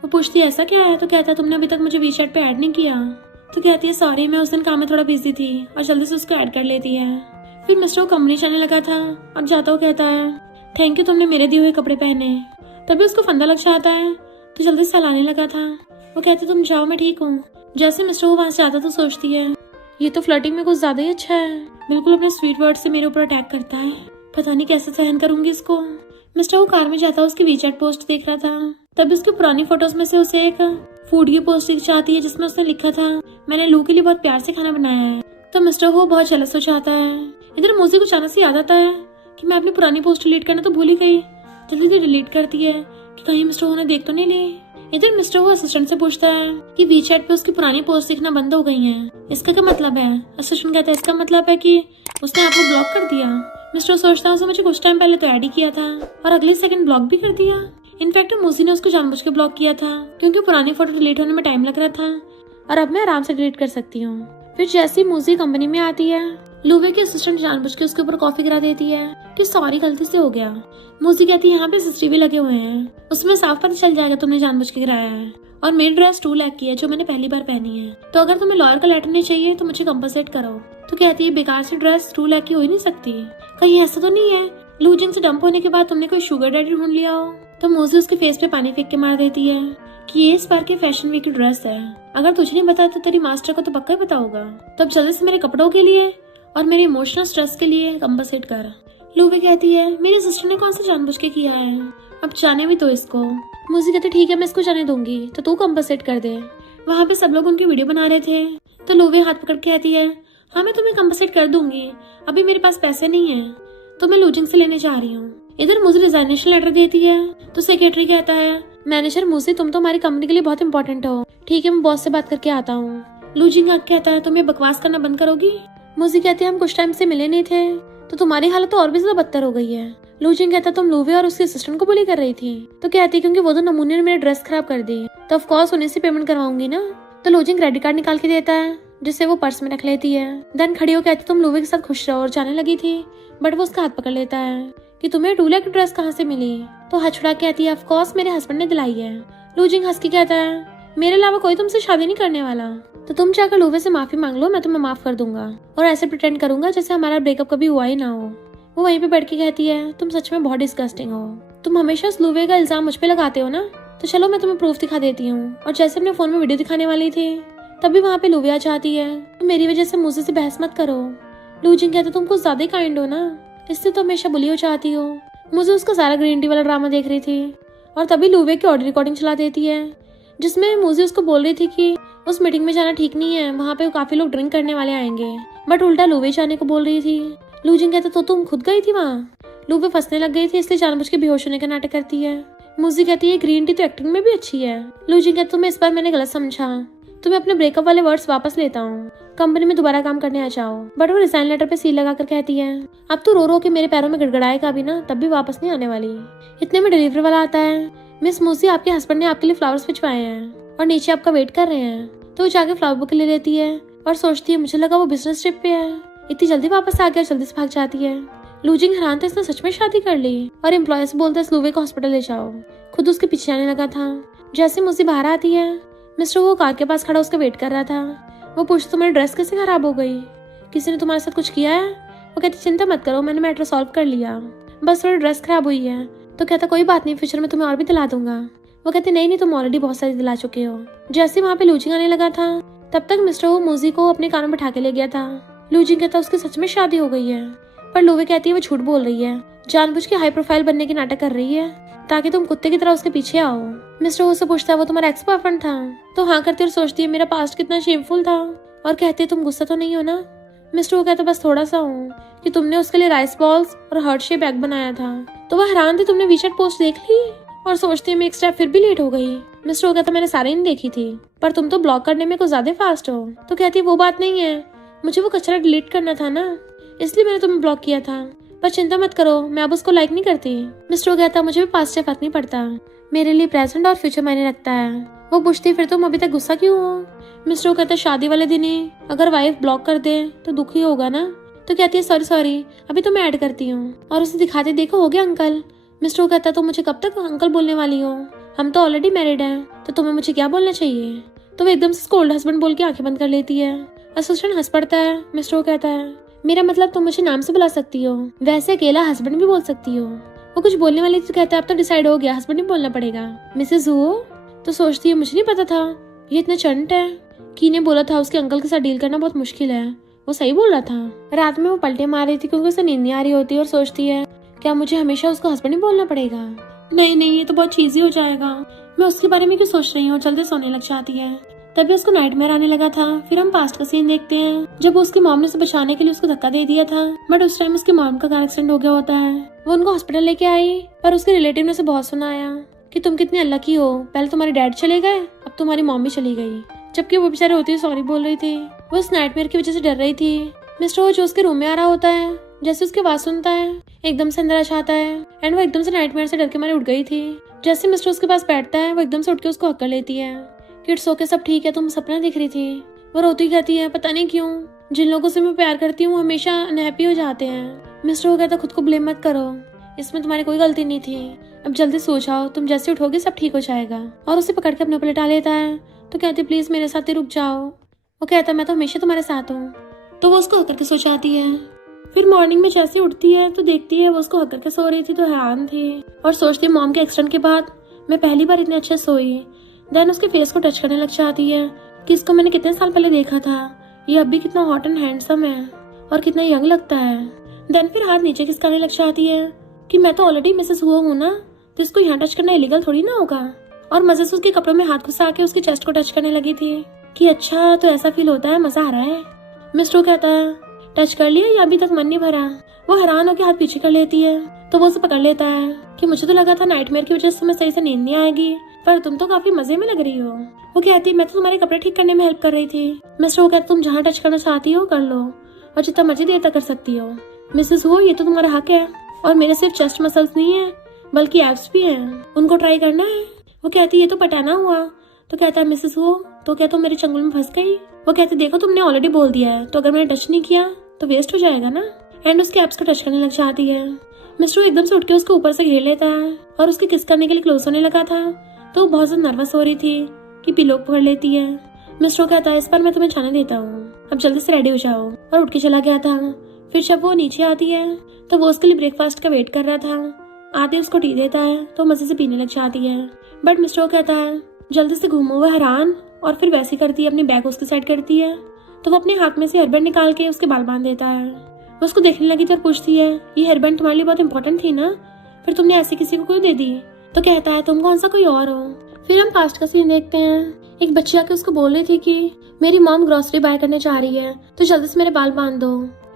वो पूछती है ऐसा क्या है। तो कहता है तुमने अभी तक मुझे वीचैट पे ऐड नहीं किया। तो कहती है सॉरी मैं उस दिन काम में थोड़ा बिजी थी और जल्दी से उसको ऐड कर लेती है। फिर मिस्टर वो कंपनी जाने लगा था और जाता हुआ कहता है थैंक यू तुमने मेरे दिए हुए कपड़े पहने। तभी उसको फंदा लग जाता है तो जल्दी से सहलाने लगा था। वो कहती तुम जाओ मैं ठीक हूँ। जैसे मिस्टर वो वहां से आता तो सोचती है ये तो फ्लर्टिंग में कुछ ज्यादा ही अच्छा है, बिल्कुल अपने स्वीट वर्ड से मेरे ऊपर अटैक करता है, पता नहीं कैसे सहन करूंगी इसको। मिस्टर वो कार में जाता उसकी वीचैट पोस्ट देख रहा था, तभी उसकी पुरानी फोटोज में से उसे एक फूड की पोस्ट दिख जाती है जिसमें उसने लिखा था मैंने लू के लिए बहुत प्यार से खाना बनाया है। तो मिस्टर वो बहुत जेलस हो जाता है। इधर मुझे कुछ अचानक से याद आता है कि मैं अपनी पुरानी पोस्ट डिलीट करना तो भूल ही गई। जल्दी से डिलीट करती है कि कहीं मिस्टर वो ने देख तो नहीं ली। इधर मिस्टर वो असिस्टेंट से पूछता है कि वीचैट पे उसकी पुरानी पोस्ट दिखना बंद हो गई है, इसका क्या मतलब है। असिस्टेंट कहता है इसका मतलब है कि उसने आपको ब्लॉक कर दिया। मिस्टर सोचता है उसने मुझे कुछ टाइम पहले तो ऐड ही किया था और अगले सेकंड ब्लॉक भी कर दिया। इनफैक्ट मूसी ने उसको जानबूझ के ब्लॉक किया था क्योंकि पुरानी फोटो डिलीट होने में टाइम लग रहा था और अब मैं आराम से डिलीट कर सकती हूँ। फिर जैसी मूसी कंपनी में आती है लूवे की असिस्टेंट जानबूझ के उसके ऊपर कॉफी गिरा देती है कि सॉरी गलती से हो गया। मूसी कहती है यहाँ पे सीसीटीवी लगे हुए हैं, उसमें साफ पता चल जाएगा तुमने जानबूझ के गिराया है और मेरी ड्रेस 2 लाख की है जो मैंने पहली बार पहनी है, तो अगर तुम्हें लॉयर का लेटर नहीं चाहिए तो मुझे कंपनसेट करो। तो कहती है बेकार से ड्रेस 2 लाख की हो ही नहीं सकती, कहीं ऐसा तो नहीं है लूजिंग से डंप होने के बाद तुमने कोई शुगर डैडी ढूंढ लिया हो। तो मूसी उसके फेस पे पानी फेंक के मार देती है कि ये इस बार के फैशन वीक की ड्रेस है, अगर तुझे नहीं पता तो तेरी मास्टर को तो पक्का ही पता होगा, तब जल्दी से मेरे कपड़ों के लिए और मेरे इमोशनल स्ट्रेस के लिए कंपनसेट कर। लूवी कहती है मेरी सिस्टर ने कौन सा जानबूझ के किया है, अब जाने भी तो इसको। मूसी कहती ठीक है मैं इसको जाने दूंगी तो तू कंपनसेट कर दे। वहाँ पे सब लोग उनकी वीडियो बना रहे थे तो लूवी हाथ पकड़ के कहती है हाँ मैं तुम्हें कंपनसेट कर दूंगी, अभी मेरे पास पैसे नहीं है तो मैं लूजिंग से लेने जा रही हूँ। इधर मुझे रिजाइनेशन लेटर देती है तो सेक्रेटरी कहता है मैनेजर मूसी तुम तो हमारी कंपनी के लिए बहुत इंपॉर्टेंट हो, ठीक है मैं बॉस से बात करके आता हूँ। लूजिंग कहता है तुम ये बकवास करना बंद करोगी। मूसी कहती है हम कुछ टाइम से मिले नहीं थे तो तुम्हारी हालत तो और भी ज्यादा बदतर हो गई है। लूजिंग कहता तुम लूवे और उसके असिस्टेंट को बुली कर रही थी। तो कहती क्योंकि वो तो नमूने ने मेरी ड्रेस खराब कर दी तो ऑफ कोर्स उन्हीं से पेमेंट करवाऊंगी ना। तो लूजिंग क्रेडिट कार्ड निकाल के देता है जिससे वो पर्स में रख लेती है। देन खड़ी हो कहती तुम लूवे के साथ खुश रहो और जाने लगी थी, बट वो उसका हाथ पकड़ लेता है कि तुम्हें 2 लाख की ड्रेस कहाँ से मिली। तो हाथ छुड़ा कहती है ऑफ कोर्स मेरे हस्बैंड ने दिलाई है। लूजिंग हंस के कहता है मेरे अलावा कोई तुमसे शादी नहीं करने वाला, तो तुम जाकर लूवे से माफी मांग लो, मैं तुम्हें माफ कर दूंगा और ऐसे प्रिटेंड करूंगा जैसे हमारा ब्रेकअप कभी हुआ ही ना हो। वो वहीं पे बैठ के कहती है तुम सच में बहुत डिस्गस्टिंग हो, तुम हमेशा उस लूवे का इल्जाम मुझ पे लगाते हो ना, तो चलो मैं तुम्हें प्रूफ दिखा देती हूँ। और जैसे अपने फोन में वीडियो दिखाने वाली थी तभी वहाँ पे लूवे आ जाती है। तो मेरी वजह से मुझसे से बहस मत करो। लूजिंग कहते तुम कुछ ज्यादा ही काइंड हो ना, इससे तो हमेशा बुली हो जाती हो। मुझे उसका सारा ग्रीन टी वाला ड्रामा देख रही थी और तभी लूवे की ऑडियो रिकॉर्डिंग चला देती है जिसमें मुझे उसको बोल रही थी कि उस मीटिंग में जाना ठीक नहीं है, वहाँ पे काफी लोग ड्रिंक करने वाले आएंगे, बट उल्टा लूवे जाने को बोल रही थी। लूजिंग कहते तो तुम खुद गई थी वहाँ, लूवे फंसने लग गई थी इसलिए जानबूझ के बेहोश होने का नाटक करती है। मुझे कहती है ग्रीन टी तो एक्टिंग में भी अच्छी है। लूजिंग कहते तुम्हें इस बार मैंने गलत समझा, तुम्हें अपने ब्रेकअप वाले वर्ड्स वापस लेता हूँ, कंपनी में दोबारा काम करने आ जाओ। बट वो रिजाइन लेटर पे सील लगा कर कहती है अब तो रो रो के मेरे पैरों में गड़गड़ाएगा भी ना तब भी वापस नहीं आने वाली। इतने में डिलीवरी वाला आता है मिस मूसी आपके हस्बैंड ने आपके लिए फ्लावर्स भिजवाए हैं और नीचे आपका वेट कर रहे हैं। तो वो जाके फ्लावर बुके ले लेती है और सोचती है मुझे लगा वो बिजनेस ट्रिप पे है, इतनी जल्दी वापस आ गया और जल्दी से भाग जाती है। लूजिंग हैरान था इसने सच में शादी कर ली और एम्प्लॉय से बोलता है इस लूवे को हॉस्पिटल ले जाओ, खुद उसके पीछे आने लगा था। जैसे मूसी बाहर आती है मिस्टर वो कार के पास खड़ा उसका वेट कर रहा था। वो पूछता तुम्हारी ड्रेस कैसे खराब हो गई, किसी ने तुम्हारे साथ कुछ किया है। वो कहती चिंता मत करो मैंने मैटर सॉल्व कर लिया, बस थोड़ी ड्रेस खराब हुई है। तो कहता कोई बात नहीं फ्यूचर में तुम्हें और भी दिला दूंगा। वो कहते नहीं तुम ऑलरेडी बहुत सारी दिला चुके हो। जैसे वहाँ पे लूजिंग आने लगा था तब तक मिस्टर वो मूजी को अपने कानों में बैठा के ले गया था। लूजिंग कहता उसकी सच में शादी हो गई है, पर लूवे कहती है वो झूठ बोल रही है, जानबूझ के हाई प्रोफाइल बनने की नाटक कर रही है ताकि तुम कुत्ते की तरह उसके पीछे आओ। मिस्टर वो से पूछता है वो तुम्हारा एक्स बॉयफ्रेंड था। तो हाँ करती और सोचती है मेरा पास्ट कितना शेमफुल था और कहती है तुम गुस्सा तो नहीं हो ना। मिस्टर वो कहता बस थोड़ा सा हूँ कि तुमने उसके लिए राइस बॉल्स और हार्ट शेप बैग बनाया था। तो वह हैरान थी तुमने वीचैट पोस्ट देख ली और सोचती है मैं एक स्टेप फिर भी लेट हो गई। मिस्टर वो कहता मैंने सारे नहीं देखी थी पर तुम तो ब्लॉक करने में कुछ ज्यादा फास्ट हो। तो कहती है वो बात नहीं है, मुझे वो कचरा डिलीट करना था ना इसलिए मैंने तुम्हें ब्लॉक किया था, पर चिंता मत करो मैं अब उसको लाइक नहीं करती। मिस्टर वो कहता मुझे भी पास्ट से फर्क नहीं पड़ता, मेरे लिए प्रेजेंट और फ्यूचर मायने रखता है। वो पूछती फिर तुम अभी तक गुस्सा क्यों हो। मिस्टर वो कहता शादी वाले दिन ही अगर वाइफ ब्लॉक कर दे तो दुखी होगा ना। तो कहती है सॉरी अभी तो मैं ऐड करती हूँ और उसे दिखाते देखो हो गया अंकल। मिस्टर वो कहता तो मुझे कब तक अंकल बोलने वाली हो, हम तो ऑलरेडी मैरिड हैं तो तुम्हें मुझे क्या बोलना चाहिए। तो वो एकदम से स्कोल्ड हस्बैंड बोल के आंखें बंद कर लेती है। असिस्टेंट हंस पड़ता है। मिस्टर वो कहता है मेरा मतलब तुम मुझे नाम से बुला सकती हो, वैसे अकेला हस्बैंड भी बोल सकती हो। वो कुछ बोलने वाली तो कहता है अब तो डिसाइड हो गया हस्बैंड ही बोलना पड़ेगा। मिसेज हो तो सोचती है मुझे नहीं पता था ये इतना चंट है, की ने बोला था उसके अंकल के साथ डील करना बहुत मुश्किल है। वो सही बोल रहा था। रात में वो पलटे मार रही थी क्योंकि उसे नींद नहीं आ रही होती और सोचती है क्या मुझे हमेशा उसको हस्बैंड ही बोलना पड़ेगा। नहीं नहीं, ये तो बहुत चीजी हो जाएगा। मैं उसके बारे में क्यों सोच रही हूँ। जल्दी सोने लग जाती है। तभी उसको नाइटमेयर आने लगा था। फिर हम पास्ट का सीन देखते हैं जब उसकी मॉम ने उसे बचाने के लिए उसको धक्का दे दिया था, बट उस टाइम उसकी मॉम का कार एक्सीडेंट हो गया होता है। वो उनको हॉस्पिटल लेके आई पर उसके रिलेटिव ने उसे बहुत सुनाया कि तुम कितनी अनलकी हो, पहले तुम्हारे डैड चले गए, अब तुम्हारी मॉम भी चली गई। जबकि वो बेचारे होती सॉरी बोल रही थी। वो उस नाइटमेयर की वजह से डर रही थी। मिस्टर वो जो उसके रूम में आ रहा होता है, जैसे उसकी आवाज सुनता है एकदम से अंदर आ जाता है एंड वो एकदम से नाइटमेयर से डर के मारे उठ गई थी। जैसे मिस्टर उसके पास बैठता है वो एकदम से उठ के उसको हक कर लेती है। किड्स ओके, सब ठीक है, तुम सपना दिख रही थी। वो रोती कहती है पता नहीं क्यों जिन लोगों से मैं प्यार करती हूँ हमेशा अनहैप्पी हो जाते हैं। मिस्टर वो कहता खुद को ब्लेम मत करो, इसमें तुम्हारी कोई गलती नहीं थी, अब जल्दी सो जाओ, तुम जैसे उठोगे सब ठीक हो जाएगा। और उसे पकड़ के अपने ऊपर लिटा लेता है। तो कहती प्लीज मेरे साथ ही रुक जाओ। वो कहता मैं तो हमेशा तुम्हारे साथ हूँ। तो वो उसको हक करके सो जाती है। फिर मॉर्निंग में जैसे उठती है तो देखती है वो उसको हक करके सो रही थी तो हैरान थी और सोचती है मॉम के एक्सीडेंट के बाद मैं पहली बार इतने अच्छे सोई। देन उसके फेस को टच करने लग जाती है कि इसको मैंने कितने साल पहले देखा था, ये अब भी कितना हॉट एंड हैंडसम है और कितना यंग लगता है। देन फिर हाथ नीचे खिसकाने लग जाती है कि मैं तो ऑलरेडी मिसेस हुआ हूँ ना, तो इसको यहाँ टच करना इलीगल थोड़ी ना होगा। और मजे से उसके कपड़ों में हाथ घुसा के उसके चेस्ट को टच करने लगी थी कि अच्छा तो ऐसा फील होता है, मजा आ रहा है। मिस्टर कहता है टच कर लिया या अभी तक मन नहीं भरा। वो हैरान होकर हाथ पीछे कर लेती है तो वो उसे पकड़ लेता है कि मुझे तो लगा था नाइटमेयर की वजह से मैं सही से नींद नहीं आएगी, पर तुम तो काफी मजे में लग रही हो। वो कहती मैं तो तुम्हारे कपड़े ठीक करने में हेल्प कर रही थी। मिस्टर वो कहता तुम जहाँ टच करना चाहती हो कर लो और जितना मर्जी देर तक कर सकती हो। मिसेस हो ये तो तुम्हारा हक है और मेरे सिर्फ चेस्ट मसल्स नहीं है बल्कि एब्स भी हैं, उनको ट्राई करना है। वो कहती ये तो पटाना हुआ। तो कहता है मिसेस हो तो क्या तुम मेरे चंगुल में फंस गई। वो कहती देखो तुमने ऑलरेडी बोल दिया है तो अगर मैंने टच नहीं किया तो वेस्ट हो जाएगा ना। एंड उसके एब्स को टच करने लग जाती है। मिस्टर एकदम से उठ के उसके ऊपर से घेर लेता है और उसके किस करने के लिए क्लोज होने लगा था तो वो बहुत ज्यादा नर्वस हो रही थी कि पिलो पकड़ लेती है। मिस्टर कहता है इस बार मैं तुम्हें जाने देता हूँ, अब जल्दी से रेडी हो जाओ, और उठ के चला गया था। फिर जब वो नीचे आती है तो वो उसके लिए ब्रेकफास्ट का वेट कर रहा था। आते उसको टी देता है तो मजे से पीने लग जाती है। बट मिस्टर कहता है जल्दी से घूमो। वो हैरान और फिर वैसे करती है, अपनी बैग उसकी साइड करती है तो वो अपने हाथ में से हेयरबैंड निकाल के उसके बाल बांध देता है। वो उसको देखने लगी तो पूछती है ये हेयरबैंड तुम्हारे लिए बहुत इंपॉर्टेंट थी ना, फिर तुमने ऐसे किसी को क्यों दे दी। तो कहता है तुम कौन सा कोई और हो। फिर हम पास्ट का सीन देखते हैं। एक बच्ची आके उसको बोल रही थी कि मेरी मॉम ग्रोसरी बाय करने जा रही है तो जल्दी से मेरे बाल बांध दो।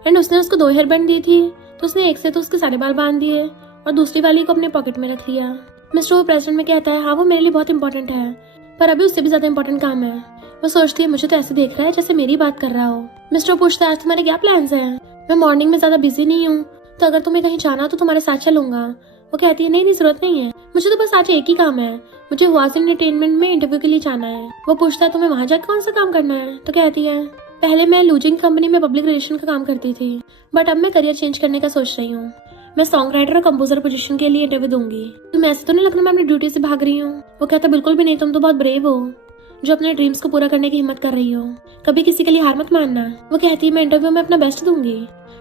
एंड उसने उसको 2 हेयरबैंड दी थी तो उसने एक से तो उसके सारे बाल बांध दिए और दूसरी वाली को अपने पॉकेट में रख लिया। मिस्टर वो प्रेसिडेंट में कहता है हाँ वो मेरे लिए बहुत इंपॉर्टेंट है पर अभी उससे भी ज्यादा इंपॉर्टेंट काम है। वो सोचती है मुझे तो ऐसे देख रहा है जैसे मेरी बात कर रहा हो। मिस्टर पूछता है आज तुम्हारे क्या प्लान्स हैं। मैं मॉर्निंग में ज्यादा बिजी नहीं हूँ तो अगर तुम्हें कहीं जाना तो तुम्हारे साथ चलूंगा। वो कहती है नहीं जरूरत नहीं है, मुझे तो बस आज एक ही काम है, मुझे हुआस एंटरटेनमेंट में इंटरव्यू के लिए जाना है। वो पूछता है तुम्हें वहाँ जाकर कौन सा काम करना है। तो कहती है पहले मैं लूजिंग कंपनी में पब्लिक रिलेशन का काम करती थी बट अब मैं करियर चेंज करने का सोच रही हूँ। मैं सॉन्ग राइटर और कंपोजर पोजीशन के लिए इंटरव्यू दूंगी। तुम ऐसे तो नहीं लगना मैं अपनी ड्यूटी से भाग रही हूँ। वो कहता बिल्कुल भी नहीं, तुम तो बहुत ब्रेव हो जो अपने ड्रीम्स को पूरा करने की हिम्मत कर रही हो, कभी किसी के लिए हार मत मानना। वो कहती है मैं इंटरव्यू में अपना बेस्ट दूंगी।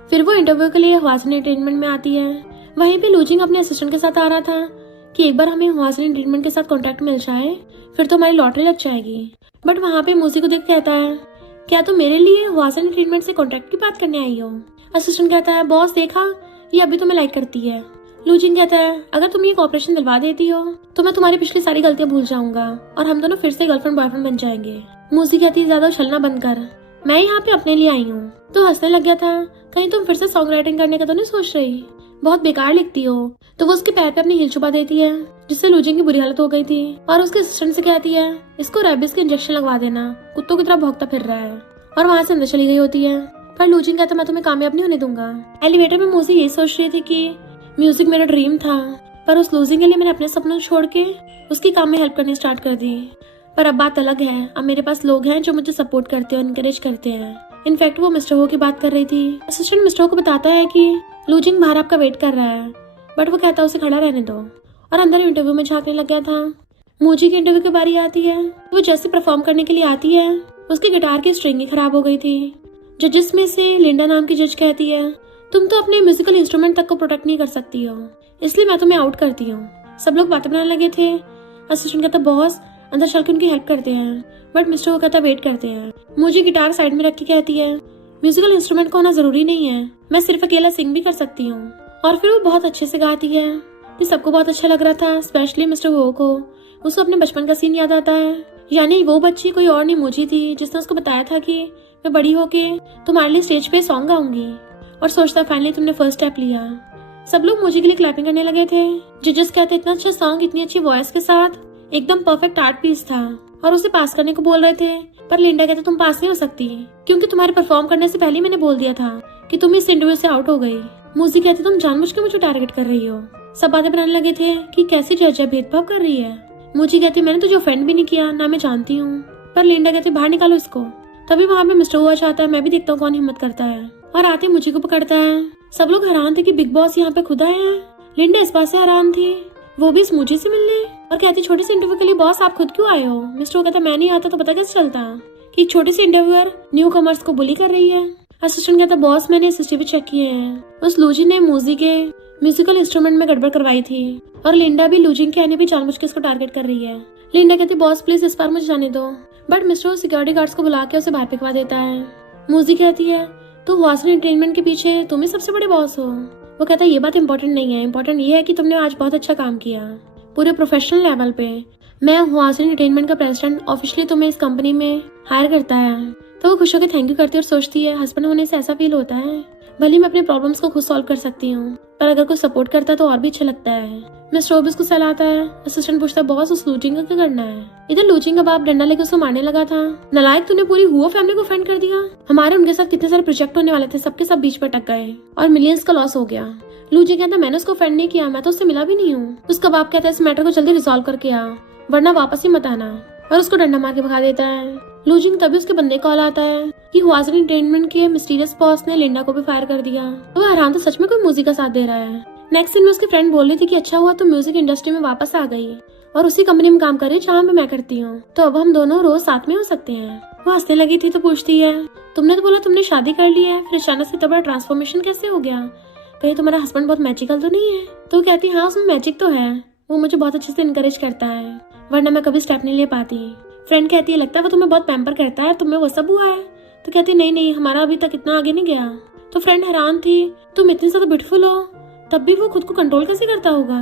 फिर वो इंटरव्यू के लिए हुआसन एंटरटेनमेंट में आती है। वहीं पे लूजिंग अपने असिस्टेंट के साथ आ रहा था कि एक बार हमें हुआसन एंटरटेनमेंट के साथ कॉन्ट्रैक्ट मिल जाए फिर तो हमारी लॉटरी लग जाएगी। बट वहाँ पे मूसी को देख कहता है क्या तुम मेरे लिए हुआसन एंटरटेनमेंट से कॉन्ट्रैक्ट की बात करने आई हो। असिस्टेंट कहता है बॉस देखा ये अभी तुम्हें लाइक करती है। लूजिंग कहता है अगर तुम ये कॉपरेशन दिलवा देती हो तो मैं तुम्हारी पिछली सारी गलतियां भूल जाऊंगा और हम दोनों फिर से गर्लफ्रेंड बॉयफ्रेंड बन जाएंगे। मूसी कहती है ज्यादा उछलना बंद कर, मैं यहाँ पे अपने लिए आई हूँ। तो हंसने लग गया था कहीं तुम फिर से सॉन्ग राइटिंग करने का तो नहीं सोच रही, बहुत बेकार लिखती हो। तो वो उसके पैर पे अपनी हील छुपा देती है जिससे लूजिंग की बुरी हालत हो गई थी और उसके असिस्टेंट से कहती है इसको रेबिस के इंजेक्शन लगवा देना, कुत्तों की तरह भौंकता फिर रहा है, और वहाँ से अंदर चली गई होती है। पर लूजिंग कहता मैं तुम्हें कामयाब नहीं होने दूंगा। एलिवेटर में मूसी ये सोच रही थी कि म्यूजिक मेरा ड्रीम था पर उस लूजिंग के लिए मैंने अपने सपनों छोड़ के उसकी काम में हेल्प करनी स्टार्ट कर दी। पर अब बात अलग है, अब मेरे पास लोग हैं जो मुझे सपोर्ट करते हैं और इनकरेज करते हैं। इनफैक्ट वो मिस्टर हो की बात कर रही थी। असिस्टेंट मिस्टर हो को बताता है कि लूजिंग बाहर आपका वेट कर रहा है बट वो कहता है उसे खड़ा रहने दो और अंदर इंटरव्यू में झांकने लग गया था। मूजी की इंटरव्यू की बारी आती है। वो जैसे परफॉर्म करने के लिए आती है उसकी गिटार की स्ट्रिंग ही खराब हो गई थी। जजेस में से लिंडा नाम की जज कहती है तुम तो अपने म्यूजिकल इंस्ट्रूमेंट तक को प्रोटेक्ट नहीं कर सकती हो, इसलिए मैं तुम्हें आउट करती हूँ। सब लोग बातें बनाने लगे थे। असिस्टेंट कहता बॉस अंदर चल के उनकी हेल्प करते हैं, बट मिस्टर वो कहता वेट करते हैं। मुझे गिटार साइड में रख के कहती है म्यूजिकल इंस्ट्रूमेंट को होना जरूरी नहीं है, मैं सिर्फ अकेला सिंग भी कर सकती हूँ। और फिर वो बहुत अच्छे से गाती है। ये सबको बहुत अच्छा लग रहा था, स्पेशली मिस्टर वो को। उसको अपने बचपन का सीन याद आता है, यानी वो बच्ची कोई और नहीं मूजी थी जिसने उसको बताया था कि मैं बड़ी होके तुम्हारे लिए स्टेज पे सॉन्ग गाऊंगी। और सोचता फाइनली तुमने फर्स्ट स्टेप लिया। सब लोग मूजी के लिए क्लैपिंग करने लगे थे। जजेस कहते इतना अच्छा सॉन्ग इतनी अच्छी वॉइस के साथ, एकदम परफेक्ट आर्ट पीस था। और उसे पास करने को बोल रहे थे, पर लिंडा कहते तुम पास नहीं हो सकती क्योंकि तुम्हारे परफॉर्म करने से पहले मैंने बोल दिया था कि तुम इस इंटरव्यू से आउट हो गई। मूजी कहते तुम जानबूझ के मुझे टारगेट कर रही हो। सब बातें बनाने लगे थे कि कैसे जज भेदभाव कर रही है। मूजी कहती मैंने तुझे ऑफेंड भी नहीं किया, ना मैं जानती हूँ। पर लिंडा कहती बाहर निकालो इसको। तभी वहाँ पे मिस्टर हुआ चाहता है, मैं भी देखता हूँ कौन हिम्मत करता है, और आते मुझे को पकड़ता है। सब लोग हैरान थे कि बिग बॉस यहाँ पे खुद आए हैं। लिंडा इस बात से हैरान थी, वो भी इस मुझे से मिलने, और कहती छोटे से इंटरव्यू के लिए बॉस आप खुद क्यों आए हो। मिस्टर कहता मैं नहीं आता तो पता कैसे चलता कि एक छोटी सी इंटरव्यूअर न्यू कमर्स को बुली कर रही है। असिस्टेंट कहता बॉस मैंने सीसीटीवी चेक किए हैं, उस लूजी ने मूजी के म्यूजिकल इंस्ट्रूमेंट में गड़बड़ करवाई थी, और लिंडा भी लूजिंग के आने भी जानबूझ के इसको टारगेट कर रही है। लिंडा कहती बॉस प्लीज इस बार मुझे जाने दो, बट मिस्टर सिक्योरिटी गार्ड्स को बुला के उसे बाहर फेंकवा देता है। मूजी कहती है तो वासन एंटरटेनमेंट के पीछे तुम ही सबसे बड़े बॉस हो। वो कहता है ये बात इंपॉर्टेंट नहीं है, इंपॉर्टेंट ये है कि तुमने आज बहुत अच्छा काम किया पूरे प्रोफेशनल लेवल पे। मैं वासन एंटरटेनमेंट का प्रेसिडेंट ऑफिशियली तुम्हें इस कंपनी में हायर करता है। तो वो खुश होकर थैंक यू करती है और सोचती है हस्बैंड होने से ऐसा फील होता है, भले मैं अपने प्रॉब्लम्स को खुद सॉल्व कर सकती हूँ, पर अगर कोई सपोर्ट करता है तो और भी अच्छा लगता है। मिस्टर ओबिस को सलाहता है। असिस्टेंट पूछता है बॉस उस लूचिंग का क्या करना है। इधर लूचिंग का बाप डंडा लेकर उसको मारने लगा था। नालायक तूने पूरी हुआ फैमिली को ऑफेंड कर दिया। हमारे उनके साथ कितने सारे प्रोजेक्ट होने वाले थे, सबके सब बीच में अटक गए और मिलियंस का लॉस हो गया। लूचिंग कहता है मैंने उसको ऑफेंड नहीं किया, मैं तो उससे मिला भी नहीं हूँ। उसका बाप कहता है इस मैटर को जल्दी रिजॉल्व करके आ, वरना वापस ही मत आना, और उसको डंडा मार के भगा देता है। लूजिंग तभी उसके बंदे कॉल आता है कि वासन एंटरटेनमेंट के मिस्टीरियस बॉस ने लिंडा को भी फायर कर दिया। तो वो हैरान था, सच में कोई म्यूजिक का साथ दे रहा है। नेक्स्ट सीन में उसकी फ्रेंड बोल रही थी कि अच्छा हुआ तो म्यूजिक इंडस्ट्री में वापस आ गई और उसी कंपनी में काम कर रही जहाँ पे मैं करती हूँ, तो अब हम दोनों रोज साथ में हो सकते हैं। वो हंसने लगी थी तो पूछती है तुमने तो बोला तुमने शादी कर ली है, फिर अचानक से इतना बड़ा ट्रांसफॉर्मेशन कैसे हो गया, कहीं तुम्हारा हस्बैंड बहुत मैजिकल तो नहीं है। तो कहती हाँ उसमें मैजिक तो है, वो मुझे बहुत अच्छे से इनकरेज करता है, वरना मैं कभी स्टेप नहीं ले पाती। फ्रेंड कहती है लगता है वो तुम्हें बहुत पैम्पर करता है, तुम्हें वो सब हुआ है। तो कहती नहीं नहीं हमारा अभी तक इतना आगे नहीं गया। तो फ्रेंड हैरान थी, तुम इतनी ज्यादा ब्यूटीफुल हो तब भी वो खुद को कंट्रोल कैसे करता होगा,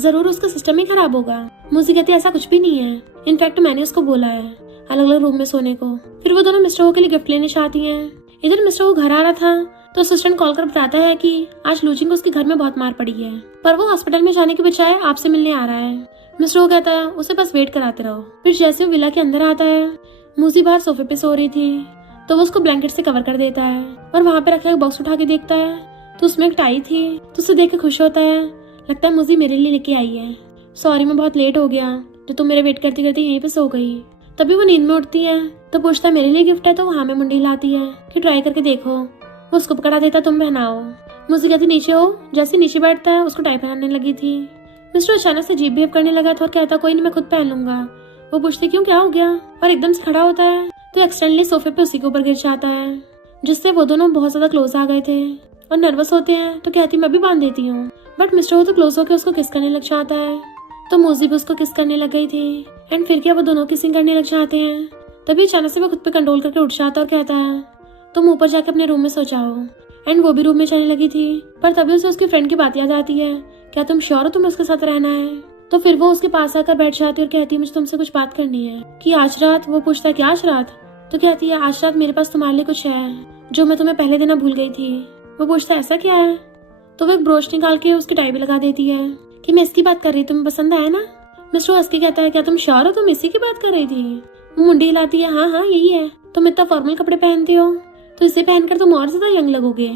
जरूर उसका सिस्टम ही खराब होगा। मुझे कहती है ऐसा कुछ भी नहीं है, इनफैक्ट मैंने उसको बोला है अलग अलग रूम में सोने को। फिर वो दोनों मिस्टर हो के लिए गिफ्ट लेने चाहती हैं। इधर मिस्टर हो घर आ रहा था तो असिस्टेंट कॉल कर बताता है कि आज लूचिंग को उसके घर में बहुत मार पड़ी है, पर वो हॉस्पिटल में जाने के बजाय आपसे मिलने आ रहा है। मिस्टर वो कहता है उसे बस वेट कराते रहो। फिर जैसे वो विला के अंदर आता है, मूसी बाहर सोफे पे सो रही थी तो वो उसको ब्लैंकेट से कवर कर देता है, और वहाँ पे रखा एक बॉक्स उठा के देखता है तो उसमें एक टाई थी। तो उसे देख के खुश होता है, लगता है मूसी मेरे लिए लेके आई है, सॉरी मैं बहुत लेट हो गया, जो तुम मेरे वेट करते करते यहीं पे सो गई। तभी वो नींद में उठती है तो पूछता है मेरे लिए गिफ्ट है, तो वहाँ में मुंडी हिलाती है कि ट्राई करके देखो। वो उसको पकड़ा देता तुम पहनाओ। मूसी कहती नीचे हो। जैसे नीचे बैठता है उसको टाई पहनाने लगी थी। मिस्टर अचानक से अजीब बिहेव करने लगा था और कहता कोई नहीं मैं खुद पहन लूंगा। वो पूछती क्यों क्या हो गया, और एकदम से खड़ा होता है तो एक्सीडेंटली सोफे पे उसी के ऊपर गिर जाता है, जिससे वो दोनों बहुत ज्यादा क्लोज आ गए थे और नर्वस होते हैं। तो कहती मैं भी बांध देती हूँ, बट मिस्टर वो तो क्लोज होकर उसको किस करने लग जाता है, तो मूजी भी उसको किस करने लग गई थी। एंड फिर क्या वो दोनों किसिंग करने लग जाते हैं। तभी अचानक से वो खुद पे कंट्रोल करके उठ जाता है और कहता है तुम ऊपर जाके अपने रूम में सो जाओ। एंड वो भी रूम में जाने लगी थी, पर तभी उसे उसकी फ्रेंड की बात याद आती है, क्या तुम श्योर हो तुम्हें उसके साथ रहना है। तो फिर वो उसके पास आकर बैठ जाती है और कहती है मुझे तुमसे कुछ बात करनी है कि आज रात। वो पूछता है कि आज रात। तो कहती है आज रात मेरे पास तुम्हारे लिए कुछ है जो मैं तुम्हें पहले देना भूल गई थी। वो पूछता है ऐसा क्या है। तो वो एक ब्रोच निकाल के उसकी टाई भी लगा देती है कि मैं इसकी बात कर रही, तुम्हें पसंद आया ना। मिस्टर हंस के कहता है क्या तुम श्योर हो तुम इसी की बात कर रही थी। वो मुंडी हिलाती है हाँ हाँ यही है, तुम इतना फॉर्मल कपड़े पहनते हो तो इसे पहनकर तुम और ज्यादा यंग लगोगे।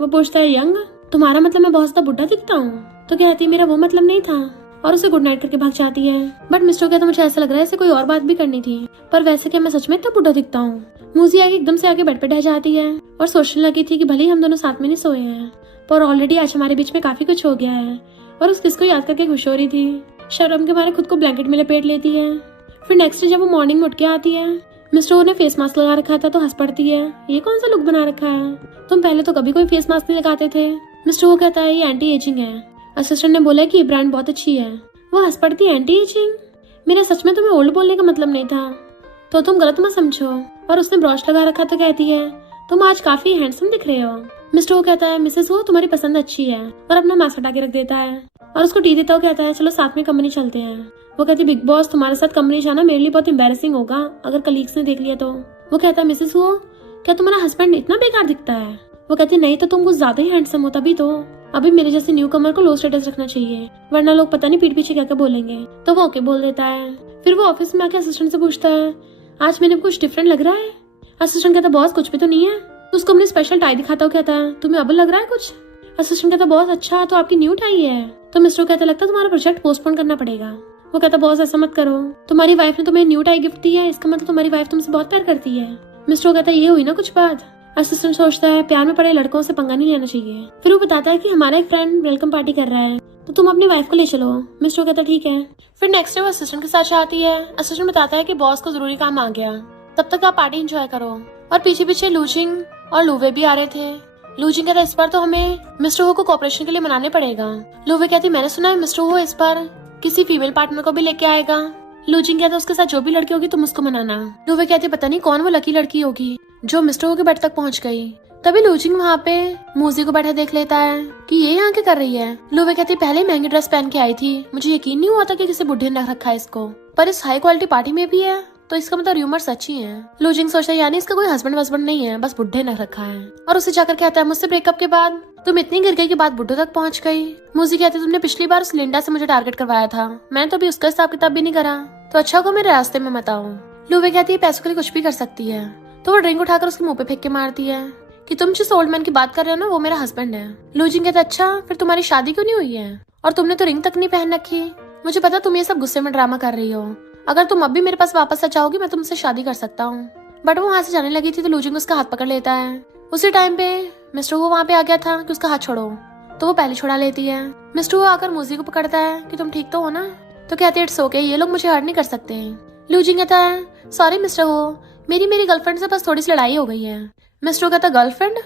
वो पूछता है यंग, तुम्हारा मतलब मैं बहुत ज्यादा बुढ़ा दिखता हूँ। तो कहती है मेरा वो मतलब नहीं था, और उसे गुड नाइट करके भाग जाती है। बट मिस्टर कहता मुझे ऐसा लग रहा है इसे कोई और बात भी करनी थी, पर वैसे क्या मैं सच में इतना बुढ़ा दिखता हूँ। मूसी आगे एकदम से आगे बेड पे ढह जाती है और सोचने लगी थी कि भले ही हम दोनों साथ में नहीं सोए हैं, पर ऑलरेडी आज हमारे बीच में काफी कुछ हो गया है, और उस किस को याद करके खुश हो रही थी। शर्म के मारे खुद को ब्लैंकेट में लपेट लेती है। फिर नेक्स्ट डे जब वो मॉर्निंग में उठ के आती है, मिस्टर ने फेस मास्क लगा रखा था तो हंस पड़ती है, ये कौन सा लुक बना रखा है, तुम पहले तो कभी कोई फेस मास्क नहीं लगाते थे। मिस्टर वो कहता है ये एंटी एजिंग है, असिस्टेंट ने बोला कि ये ब्रांड बहुत अच्छी है। वो हंस पड़ती है एंटी एजिंग, मेरा सच में तुम्हें ओल्ड बोलने का मतलब नहीं था, तो तुम गलत मत समझो। और उसने ब्रॉच लगा रखा तो कहती है तुम आज काफी हैंडसम दिख रहे हो। मिस्टर वो कहता है मिसेस वो तुम्हारी पसंद अच्छी है, और अपना मास्क हटा के रख देता है और उसको टी देता हुआ कहता है चलो साथ में कंपनी चलते हैं। वो कहती है बिग बॉस तुम्हारे साथ कंपनी जाना मेरे लिए बहुत एम्बैरेसिंग होगा अगर कलीग्स ने देख लिया तो। वो कहता है मिसेस वो क्या तुम्हारा हस्बैंड इतना बेकार दिखता है? वो कहती है नहीं तो तुम कुछ ज्यादा ही हैंडसम हो, तभी तो अभी मेरे जैसे न्यू कमर को लो स्टेटस रखना चाहिए, वरना लोग पता नहीं पीठ पीछे क्या क्या बोलेंगे। तो वो ओके बोल देता है। फिर वो ऑफिस में आके असिस्टेंट से पूछता है आज मैंने कुछ डिफरेंट लग रहा है? असिस्टेंट कहता बॉस कुछ भी तो नहीं है। तो उसको अपनी स्पेशल टाई दिखाता हुआ कहता है तुम्हें अब लग रहा है कुछ? असिस्टेंट कहता बॉस अच्छा तो आपकी न्यू टाई है। तो मिस्टर कहता लगता है तुम्हारा प्रोजेक्ट पोस्टपोन करना पड़ेगा। वो कहता बॉस ऐसा मत करो, तुम्हारी वाइफ ने तुम्हें न्यू टाई गिफ्ट दी है, इसका मतलब तुम्हारी वाइफ तुमसे बहुत प्यार करती है। मिस्टर कहता ये हुई ना कुछ बात। असिस्टेंट सोचता है प्यार में पड़े लड़कों से पंगा नहीं लेना चाहिए। फिर वो बताता है कि हमारा एक फ्रेंड वेलकम पार्टी कर रहा है तो तुम अपनी वाइफ को ले चलो। मिस्टर कहता ठीक है। फिर नेक्स्ट डे वो असिस्टेंट के साथ आती है। असिस्टेंट बताता है कि बॉस को जरूरी काम आ गया, तब तक आप पार्टी एंजॉय करो। और पीछे पीछे लूजिंग और लूवे भी आ रहे थे। लूजिंग कहता इस बार तो हमें मिस्टर हो को कॉपरेशन के लिए मनाने पड़ेगा। लूवे कहती मैंने सुना है मिस्टर हो इस बार किसी फीमेल पार्टनर को भी लेके आएगा। लूजिंग कहता उसके साथ जो भी लड़की होगी तुम उसको मनाना। लूवे कहती पता नहीं कौन वो लकी लड़की होगी जो मिस्टर हो के बेड तक पहुंच गई। तभी लूजिंग वहाँ पे मूजी को बैठा देख लेता है कि ये यहाँ क्या कर रही है। लूवे कहती पहले ही महंगी ड्रेस पहन के आई थी, मुझे यकीन नहीं हुआ था कि किसी बुढ़े ने रख रखा है इसको, पर इस हाई क्वालिटी पार्टी में भी है तो इसका मतलब र्यूमर सच्ची है। लूजिंग सोचता है यानी इसका कोई हस्बैंड वस्बैंड नहीं है, बस बुढ़े ने रखा है। और उसे जाकर कहता है मुझसे ब्रेकअप के बाद तुम इतनी गिर गई कि बात बुढ़ों तक पहुंच गई। मूजी कहती तुमने पिछली बार उस लिंडा से मुझे टारगेट करवाया था, मैंने तो अभी उसका हिसाब किताब भी नहीं करा, तो अच्छा को मेरे रास्ते में मत आओ। लूवे कहती है पैसों के लिए कुछ भी कर सकती है। तो वो ड्रिंक उठाकर उसके मुंह पे फेंक के मारती है कि तुम जिस ओल्ड मैन की बात कर रहे हो ना वो मेरा हस्बैंड है। लूजिंग कहता अच्छा फिर तुम्हारी शादी क्यों नहीं हुई है, और तुमने तो रिंग तक नहीं पहन रखी। मुझे पता तुम ये सब गुस्से में ड्रामा कर रही हो, अगर तुम अब भी मेरे पास वापस आ जाओगी मैं तुमसे शादी कर सकता हूँ। बट वो वहाँ से जाने लगी थी तो लूजिंग उसका हाथ पकड़ लेता है। उसी टाइम पे मिस्टर वो वहाँ पे आ गया था कि उसका हाथ छोड़ो, तो वो पहले छुड़ा लेती है। मिस्टर वो आकर मूजी को पकड़ता है कि तुम ठीक तो हो ना? तो कहते हैं इट्स ओके, ये लोग मुझे हर्ट नहीं कर सकते। लूजिंग कहता है सॉरी मिस्टर हो, मेरी गर्लफ्रेंड से बस थोड़ी सी लड़ाई हो गई है। मिस्टर कहता गर्लफ्रेंड?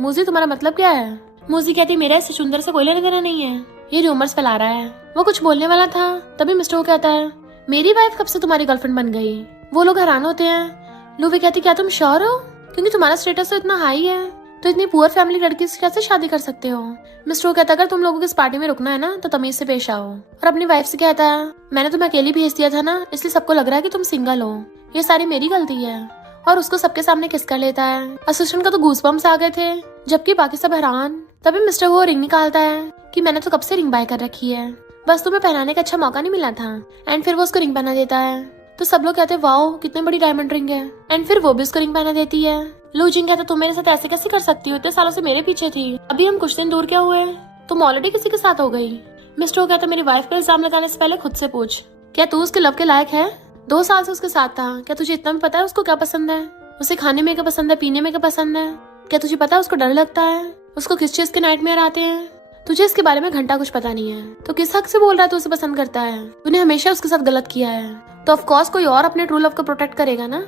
मूजी तुम्हारा मतलब क्या है? मूजी कहती मेरा इस सुंदर से कोई लेना देना नहीं है, ये रूमर्स फैला रहा है। वो कुछ बोलने वाला था तभी मिस्टर वो कहता है मेरी वाइफ कब से तुम्हारी गर्लफ्रेंड बन गई? वो लोग हैरान होते हैं। लूवी कहती क्या तुम श्योर हो, क्योंकि तुम्हारा स्टेटस तो इतना हाई है, तो इतनी पुअर फैमिली लड़की से कैसे शादी कर सकते हो? मिस्टर वो कहता अगर तुम लोगों को इस पार्टी में रुकना है ना तो तमीज से पेश आओ। और अपनी वाइफ से कहता है मैंने तुम्हें अकेली भेज दिया था ना, इसलिए सबको लग रहा है कि तुम सिंगल हो, ये सारी मेरी गलती है। और उसको सबके सामने किस कर लेता है। असिस्टेंट का तो गूज़बम्प्स आ गए थे, जबकि बाकी सब हैरान। तभी मिस्टर वो रिंग निकालता है कि मैंने तो कब से रिंग बाय कर रखी है, बस तुम्हें पहनाने का अच्छा मौका नहीं मिला था। एंड फिर वो उसको रिंग पहना देता है, तो सब लोग कहते हैं वाओ कितनी बड़ी डायमंड रिंग है। एंड फिर वो भी उसको रिंग पहना देती है। लूजिंग कहता तुम मेरे साथ ऐसे कैसे कर सकती हो, इतने सालों से मेरे पीछे थी, अभी हम कुछ दिन दूर क्या हुए, तुम ऑलरेडी किसी के साथ हो गई। मिस्टर वो कहता मेरी वाइफ पे इल्जाम लगाने से पहले खुद से पूछ, क्या तू उसके लव के लायक है? 2 साल से उसके साथ था, क्या तुझे इतना भी पता है उसको क्या पसंद है, उसे खाने में क्या पसंद है, पीने में क्या पसंद है? क्या तुझे पता है उसको डर लगता है, उसको किस चीज के नाइटमेयर आते हैं? तुझे इसके बारे में घंटा कुछ पता नहीं है, तो किस हक से बोल रहा है तू उसे पसंद करता है? तूने हमेशा उसके साथ गलत किया है, तो ऑफ कोर्स कोई और अपने ट्रू लव को प्रोटेक्ट करेगा ना।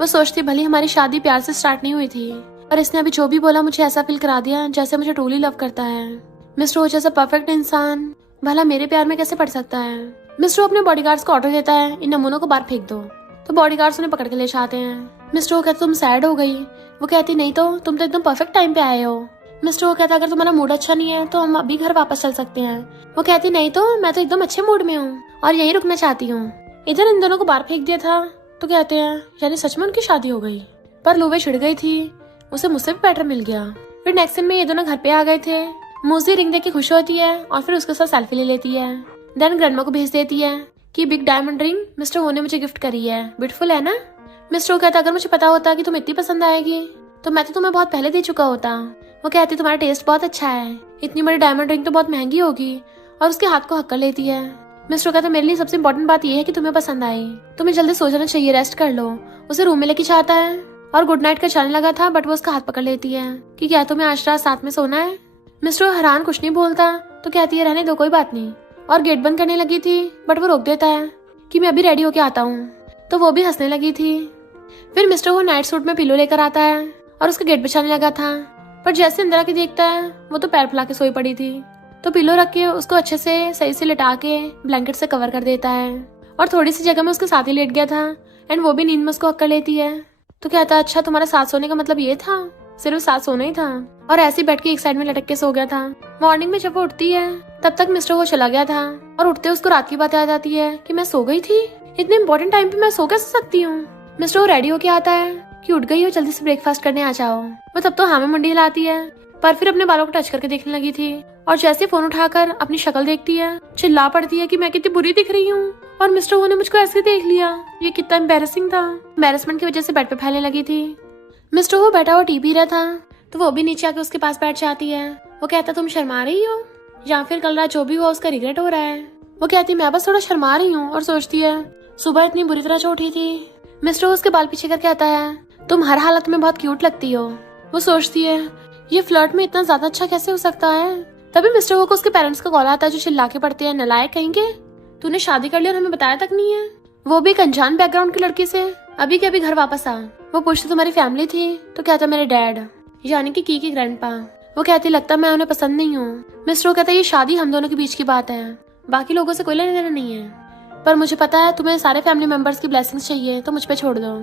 वो सोचती भली हमारी शादी प्यार से स्टार्ट नहीं हुई थी, और इसने अभी जो भी बोला मुझे ऐसा फील करा दिया जैसे मुझे ट्रूली लव करता है। मिस्टर वो जैसा परफेक्ट इंसान भला मेरे प्यार में कैसे पड़ सकता है? मिस्टर अपने बॉडीगार्ड्स को ऑर्डर देता है इन नमूनों को बाहर फेंक दो, तो बॉडीगार्ड्स उन्हें पकड़ के ले जाते हैं। मिस्टर वो कहते तुम सैड हो गई? वो कहती नहीं तो, तुम तो एकदम परफेक्ट टाइम पे आए हो। मिस्टर वो कहता अगर तुम्हारा मूड अच्छा नहीं है तो हम अभी घर वापस चल सकते हैं। वो कहती नहीं तो, मैं तो एकदम अच्छे मूड में हूँ और यही रुकना चाहती हूँ। इधर इन दोनों को बाहर फेंक दिया था, तो कहते हैं यानी सच में उनकी शादी हो गई। पर लूवे छिड़ गई थी, उसे मुझसे भी पैटर्न मिल गया। फिर नेक्स्ट दिन में ये दोनों घर पे आ गए थे। मूजी रिंग देख के खुश होती है और फिर उसके साथ सेल्फी ले लेती है। देन ग्रैंडमा को भेज देती है कि बिग डायमंड रिंग मिस्टर वो ने मुझे गिफ्ट करी है, ब्यूटीफुल है ना? मिस्टर वो कहता अगर मुझे पता होता कि तुम इतनी पसंद आएगी तो मैं तो तुम्हें बहुत पहले दे चुका होता। वो कहती तुम्हारा टेस्ट बहुत अच्छा है, इतनी बड़ी डायमंड रिंग तो बहुत महंगी होगी, और उसके हाथ को हक कर लेती है। मिस्टर कहता मेरे लिए सबसे इम्पोर्टेंट बात यह है कि तुम्हें पसंद आई, तुम्हें जल्दी सो जाना चाहिए, रेस्ट कर लो। उसे रूम में लेके जाता है और गुड नाइट का चलने लगा था, बट वो उसका हाथ पकड़ लेती है कि क्या तुम्हें आज रात साथ में सोना है? मिस्टर हैरान कुछ नहीं बोलता, तो कहती है रहने दो कोई बात नहीं, और गेट बंद करने लगी थी बट वो रोक देता है कि मैं अभी रेडी होके आता हूँ, तो वो भी हंसने लगी थी। फिर मिस्टर वो नाइट सूट में पिलो लेकर आता है और उसका गेट बिछाने लगा था, पर जैसे अंदर आके देखता है वो तो पैर फैला के सोई पड़ी थी, तो पिलो रख के उसको अच्छे से सही से लिटा के ब्लैंकेट से कवर कर देता है और थोड़ी सी जगह में उसके साथ ही लेट गया था एंड वो भी नींद में उसको हक्कर लेती है। तो कहता अच्छा तुम्हारा साथ सोने का मतलब ये था, सिर्फ साथ सोना ही था। और ऐसे ही बैठ के एक साइड में लटक के सो गया था। मॉर्निंग में जब वो उठती है तब तक मिस्टर वो चला गया था और उठते उसको रात की बात याद आती है कि मैं सो गई थी, इतने इंपॉर्टेंट टाइम पे मैं सो कैसे सकती हूँ। मिस्टर वो रेडी होके आता है कि उठ गई हो, जल्दी से ब्रेकफास्ट करने आ जाओ। वो तब तो हाँ में मुंडी हिलाती है, पर फिर अपने बालों को टच करके देखने लगी थी और जैसे फोन उठाकर अपनी शक्ल देखती है चिल्ला पड़ती है कि मैं कितनी बुरी दिख रही हूँ और मिस्टर वो ने मुझको ऐसे देख लिया। ये कितना एम्बैरेसिंग था। एम्बैरेसमेंट की वजह से बेड पे फैलने लगी थी। मिस्टर वो बैठा हुआ टी पी रहा था तो वो भी नीचे आके उसके पास बैठ जाती है। वो कहता तुम शर्मा रही हो या फिर कल रात जो भी हुआ उसका रिग्रेट हो रहा है। वो कहती मैं बस थोड़ा शर्मा रही हूँ और सोचती है सुबह इतनी बुरी तरह से उठी थी। मिस्टर वो उसके बाल पीछे कर कहता है तुम हर हालत में बहुत क्यूट लगती हो। वो सोचती है ये फ्लर्ट में इतना ज्यादा अच्छा कैसे हो सकता है। तभी मिस्टर वो को उसके पेरेंट्स का कॉल आता है जो चिल्ला के पड़ते हैं नलायक कहेंगे, तूने शादी कर ली और हमें बताया तक नहीं है, वो भी एक अनजान बैकग्राउंड की लड़की से। अभी के अभी घर वापस आ। वो पूछती तुम्हारी फैमिली थी? तो कहता मेरे डैड यानी कि की ग्रैंडपा। वो कहती लगता मैं उन्हें पसंद नहीं हूँ। मिस्टर वो कहता ये शादी हम दोनों के बीच की बात है, बाकी लोगों से कोई लेना देना नहीं है, पर मुझे पता है तुम्हें सारे फैमिली मेंबर्स की ब्लेसिंग्स चाहिए तो मुझ पे छोड़ दो।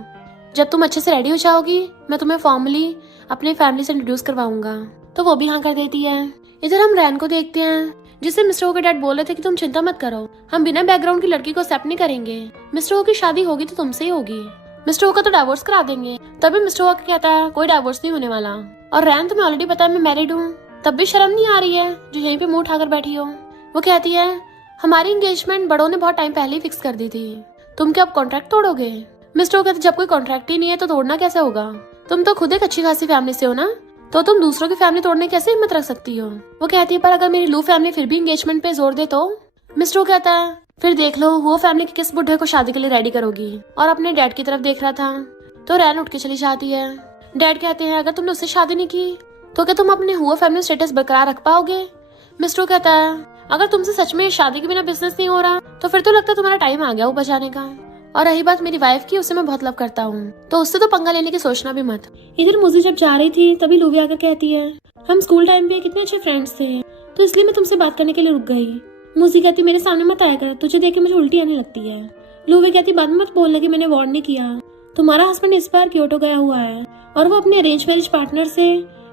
जब तुम अच्छे से रेडी हो जाओगी मैं तुम्हें फॉर्मली अपनी फैमिली से इंट्रोड्यूस करवाऊंगा। तो वो भी हाँ कर देती है। इधर हम रैन को देखते हैं जिससे मिस्टर वो के डैड बोल रहे थे कि तुम चिंता मत करो, हम बिना बैकग्राउंड की लड़की को एक्सेप्ट नहीं करेंगे, मिस्टर वो की शादी होगी तो तुमसे ही होगी, मिस्टर वो का तो डाइवोर्स करा देंगे। तभी मिस्टर वो कहता है कोई डाइवोर्स नहीं होने वाला और रैन तुम्हें ऑलरेडी पता है मैं मैरिड हूँ, तब भी शर्म नहीं आ रही है जो यहीं पे मुंह उठाकर बैठी हो। वो कहती है हमारी एंगेजमेंट बड़ों ने बहुत टाइम पहले ही फिक्स कर दी थी, तुम क्या अब कॉन्ट्रैक्ट तोड़ोगे। मिस्टर वो कहते जब कोई कॉन्ट्रैक्ट ही नहीं है तो तोड़ना कैसे होगा, तुम तो खुद एक अच्छी खासी फैमिली से हो ना, तो तुम दूसरों की फैमिली तोड़ने कैसे हिम्मत रख सकती हो। वो कहती है पर अगर मेरी लू फैमिली फिर भी एंगेजमेंट पे जोर दे तो। मिस्टर वो कहता है फिर देख लो वो फैमिली की किस बुढ़े को शादी के लिए रेडी करोगी। और अपने डैड की तरफ देख रहा था तो रैन उठ के चली जाती है। डैड कहते हैं अगर तुमने उससे शादी नहीं की तो क्या तुम अपने हुआ फैमिली स्टेटस बरकरार रख पाओगे। मिस्टर कहता है अगर तुमसे सच में शादी के बिना बिजनेस नहीं हो रहा तो फिर तो लगता है तुम्हारा टाइम आ गया वो बचाने का। और रही बात मेरी वाइफ की, उसे मैं बहुत लव करता हूँ तो उससे तो पंगा लेने की सोचना भी मत। इधर मुझे जब जा रही थी तभी लूवी आकर कहती है हम स्कूल टाइम पे कितने अच्छे फ्रेंड्स थे तो इसलिए मैं तुमसे बात करने के लिए रुक गई। मुझे कहती मेरे सामने मत आया कर, तुझे देख के मुझे उल्टी आने लगती है। लूवी कहती बाद में मत बोलने की मैंने वार्न नहीं किया, तुम्हारा हस्बैंड इस बार क्योटो गया हुआ है और वो अपने अरेंज मैरिज पार्टनर से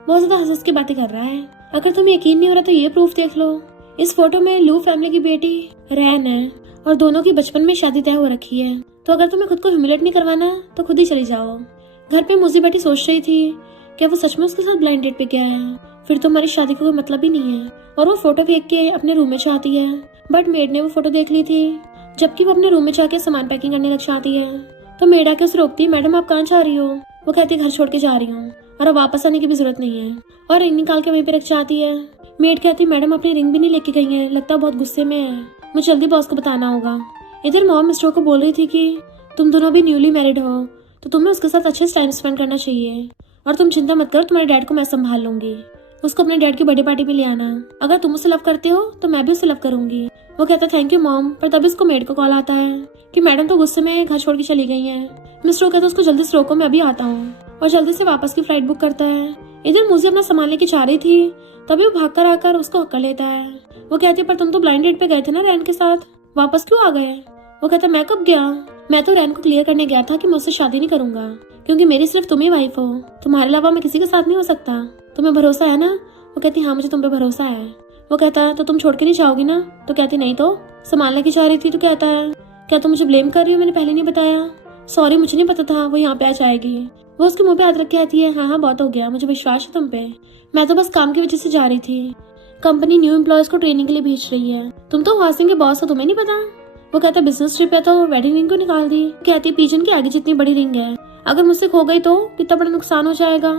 बहुत ज्यादा हंस के बातें कर रहा है। अगर तुम्हें यकीन नहीं हो रहा तो ये प्रूफ देख लो, इस फोटो में लू फैमिली की बेटी रैन है और दोनों की बचपन में शादी तय हो रखी है। तो अगर तुम्हें खुद को ह्यूमिलेट नहीं करवाना तो खुद ही चली जाओ। घर पे मुझे बेटी सोच रही थी क्या वो सच में उसके साथ ब्लाइंड डेट पे गया है, फिर तो हमारी शादी का कोई मतलब ही नहीं है। और वो फोटो फेंक के अपने रूम में चाहती है बट मेड ने वो फोटो देख ली थी जबकि वो अपने रूम में जाके सामान पैकिंग करने लग जाती है। तो मेड आके उसे रोकती है मैडम आप कहाँ जा रही हो। वो कहती है घर छोड़ के जा रही हूँ और अब वापस आने की भी जरूरत नहीं है और रिंग निकाल के वहीं पे रख जाती है। मेड कहती है मैडम अपनी रिंग भी नहीं लेके गई है, लगता है बहुत गुस्से में है, मुझे जल्दी बॉस को बताना होगा। इधर मॉम मिस्टर को बोल रही थी कि तुम दोनों भी न्यूली मैरिड हो तो तुम्हें उसके साथ अच्छे से टाइम स्पेंड करना चाहिए और तुम चिंता मत करो तुम्हारे डैड को मैं संभाल लूंगी, उसको अपने डैड की बर्थडे पार्टी पे ले आना, अगर तुम उसे लव करते हो तो मैं भी उसे लव करूंगी। वो कहता थैंक यू मॉम, पर तभी उसको मेड को कॉल आता है कि मैडम तो गुस्से में घर छोड़ के चली गई है। मिस्टर कहता है उसको जल्दी से रोको मैं अभी आता हूँ और जल्दी से वापस की फ्लाइट बुक करता है। इधर मुझे अपना सामान लेके जा रही थी तभी वो भाग कर आकर उसको हक्का लेता है। वो कहती है पर तुम तो ब्लाइंड डेट पे गए थे ना रैन के साथ, वापस क्यों आ गए। वो कहता मैं कब गया, मैं तो रैन को क्लियर करने गया था कि मैं उससे शादी नहीं करूंगा क्योंकि मेरी सिर्फ तुम ही वाइफ हो, तुम्हारे अलावा मैं किसी के साथ नहीं हो सकता, तुम्हें भरोसा है ना। वो कहती हाँ मुझे तुम पे भरोसा है। वो कहता तो तुम छोड़ के नहीं जाओगी ना। तो कहती नहीं तो सामान लेके जा रही थी। तो कहता है क्या तुम मुझे ब्लेम कर रही हो, मैंने पहले नहीं बताया, सॉरी मुझे नहीं पता था वो यहाँ पे आ जाएगी। वो उसके मुंह पे हाथ रख के कहती है हाँ बहुत हो गया, मुझे विश्वास है तुम पे, मैं तो बस काम की वजह से जा रही थी, कंपनी न्यू एम्प्लॉयज को ट्रेनिंग के लिए भेज रही है, तुम तो वासिंग के बॉस हो तुम्हें नहीं पता। वो कहता बिजनेस ट्रिप है तो वेडिंग रिंग को निकाल दी। कहती पीजन के आगे जितनी बड़ी रिंग है अगर मुझसे खो गई तो कितना बड़ा नुकसान हो जाएगा।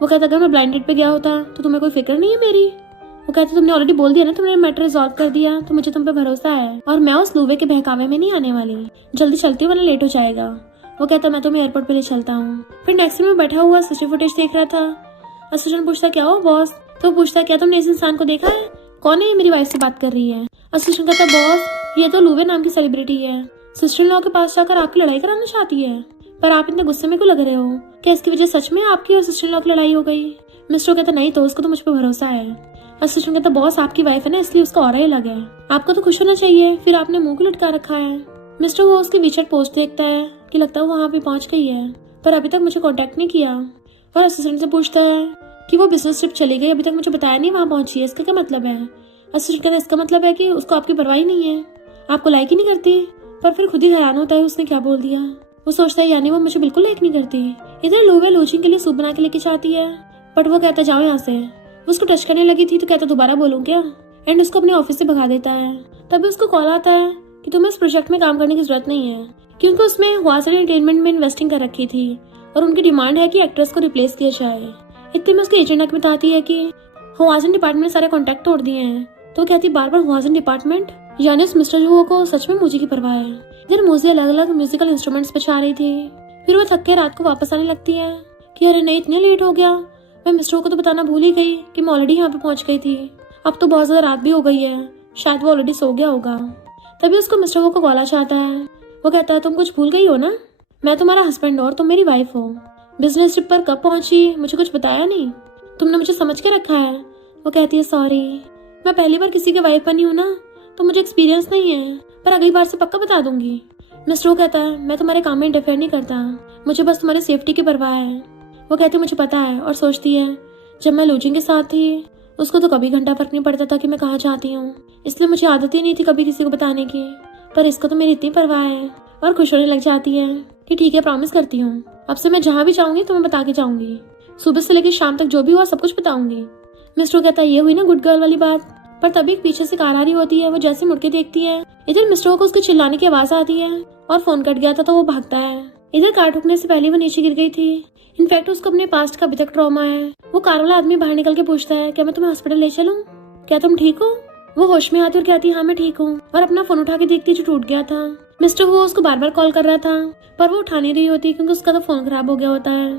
वो कहता अगर मैं ब्लाइंड डेट पे गया होता तो तुम्हें कोई फिक्र नहीं है मेरी। वो कहती तुमने ऑलरेडी बोल दिया ना, तुमने मैटर रिजॉल्व कर दिया तो मुझे तुम पे भरोसा है और मैं उस लूवे के बहकावे में नहीं आने वाली, जल्दी चलती हूँ वरना लेट हो जाएगा। वो कहता मैं तुम्हें एयरपोर्ट पे ले चलता हूँ। फिर नेक्स्ट में बैठा हुआ सिस्टर फुटेज देख रहा था। असिस्टेंट पूछता क्या हो बॉस, तो पूछता क्या तुमने इस इंसान को देखा है, कौन है ये मेरी वाइफ से बात कर रही है। असिस्टेंट कहता बॉस ये तो लूवे नाम की सेलिब्रिटी है, सिस्टर लॉ के पास जाकर आपकी लड़ाई कराना चाहती है, पर आप इतने गुस्से में क्यों लग रहे हो, क्या इसकी वजह सच में आपकी और सिस्टर लॉ की लड़ाई हो गई। मिस्टर कहता नहीं तो उसको तो मुझ पर भरोसा है। असिस्टेंट कहता बॉस आपकी वाइफ है ना इसलिए उसका ऑरा ही अलग है, आपको तो खुश होना चाहिए, फिर आपने मुंह को लटका रखा है। मिस्टर वो उसकी वीचैट पोस्ट देखता है कि लगता है वो वहाँ पे पहुँच गई है, पर अभी तक मुझे कांटेक्ट नहीं किया। और असिस्टेंट से पूछता है कि वो बिजनेस ट्रिप चली गई, अभी तक मुझे बताया नहीं वहाँ पहुँची है, इसका क्या मतलब है। असिस्टेंट कहता है इसका मतलब है कि उसको आपकी परवाह ही नहीं है, आपको लाइक ही नहीं करती। पर फिर खुद ही हैरान होता है उसने क्या बोल दिया। वो सोचता है यानी वो मुझे बिल्कुल लाइक नहीं करती। इधर लोवे लोचिंग के लिए सूप बना के लेके चाहती है, बट वो कहता जाओ यहाँ से। वो उसको टच करने लगी थी तो कहता दोबारा बोलूँ क्या, एंड उसको अपने ऑफिस से भगा देता है। तभी उसको कॉल आता है कि तुम्हें इस प्रोजेक्ट में काम करने की जरूरत नहीं है, क्योंकि उसमें हुआसन एंटरटेनमेंट में इन्वेस्टिंग कर रखी थी और उनकी डिमांड है कि एक्ट्रेस को रिप्लेस किया जाए। इतने में उसके एजेंट बताती है कि हुआसन डिपार्टमेंट ने सारे कॉन्टैक्ट तोड़ दिए हैं। तो कहती बार बार हुआसन डिपार्टमेंट, यानी उस मिस्टर जुओ को सच में मूजी की परवाह है। इधर मूजी अलग अलग म्यूजिकल इंस्ट्रूमेंट्स बजा रही थी। फिर वो थक के रात को वापस आने लगती है कि अरे नहीं इतने लेट हो गया, मैं मिस्टर को तो बताना भूल ही गई कि मैं ऑलरेडी यहाँ पे पहुंच गई थी। अब तो बहुत ज्यादा रात भी हो गई है, शायद वो ऑलरेडी सो गया होगा। तभी उसको मिस्टर वो को कॉल आ जाता है। वो कहता है तुम कुछ भूल गई हो ना, मैं तुम्हारा हस्बैंड और तुम मेरी वाइफ हो। बिजनेस ट्रिप पर कब पहुंची मुझे कुछ बताया नहीं, तुमने मुझे समझ के रखा है। वो कहती है सॉरी, मैं पहली बार किसी की वाइफ बनी हूँ ना, तो मुझे एक्सपीरियंस नहीं है, पर अगली बार से पक्का बता दूंगी। मिस्टर वो कहता है मैं तुम्हारे काम में इंटरफेयर नहीं करता, मुझे बस तुम्हारी सेफ्टी की परवाह है। वो कहती है मुझे पता है, और सोचती है जब मैं लूचिंग के साथ थी उसको तो कभी घंटा फर्क नहीं पड़ता था कि मैं कहाँ जाती हूँ, इसलिए मुझे आदत ही नहीं थी कभी किसी को बताने की, पर इसको तो मेरी इतनी परवाह है। और खुश होने लग जाती है कि ठीक है प्रॉमिस करती हूँ, अब से मैं जहाँ भी जाऊंगी तो मैं बता के जाऊंगी, सुबह से लेकर शाम तक जो भी हुआ सब कुछ बताऊंगी। मिस्टर कहता है ये हुई ना गुड गर्ल वाली बात। पर तभी पीछे से कार आ रही होती है, वो जैसे मुड़ के देखती है इधर मिस्टर को उसके चिल्लाने की आवाज आती है और फोन कट गया था तो वो भागता है। इधर कार ठुकने से पहले वो नीचे गिर गई थी। इनफैक्ट उसको अपने पास्ट का अभी तक ट्रॉमा है। वो कार वाला आदमी बाहर निकल के पूछता है क्या मैं तुम्हें हॉस्पिटल ले चलूं, क्या तुम ठीक हो। वो होश में आती और कहती है हाँ मैं ठीक हूँ, और अपना फोन उठा के देखती जो टूट गया था। मिस्टर वो उसको बार बार कॉल कर रहा था पर वो उठा नहीं रही होती क्योंकि उसका तो फोन खराब हो गया होता है।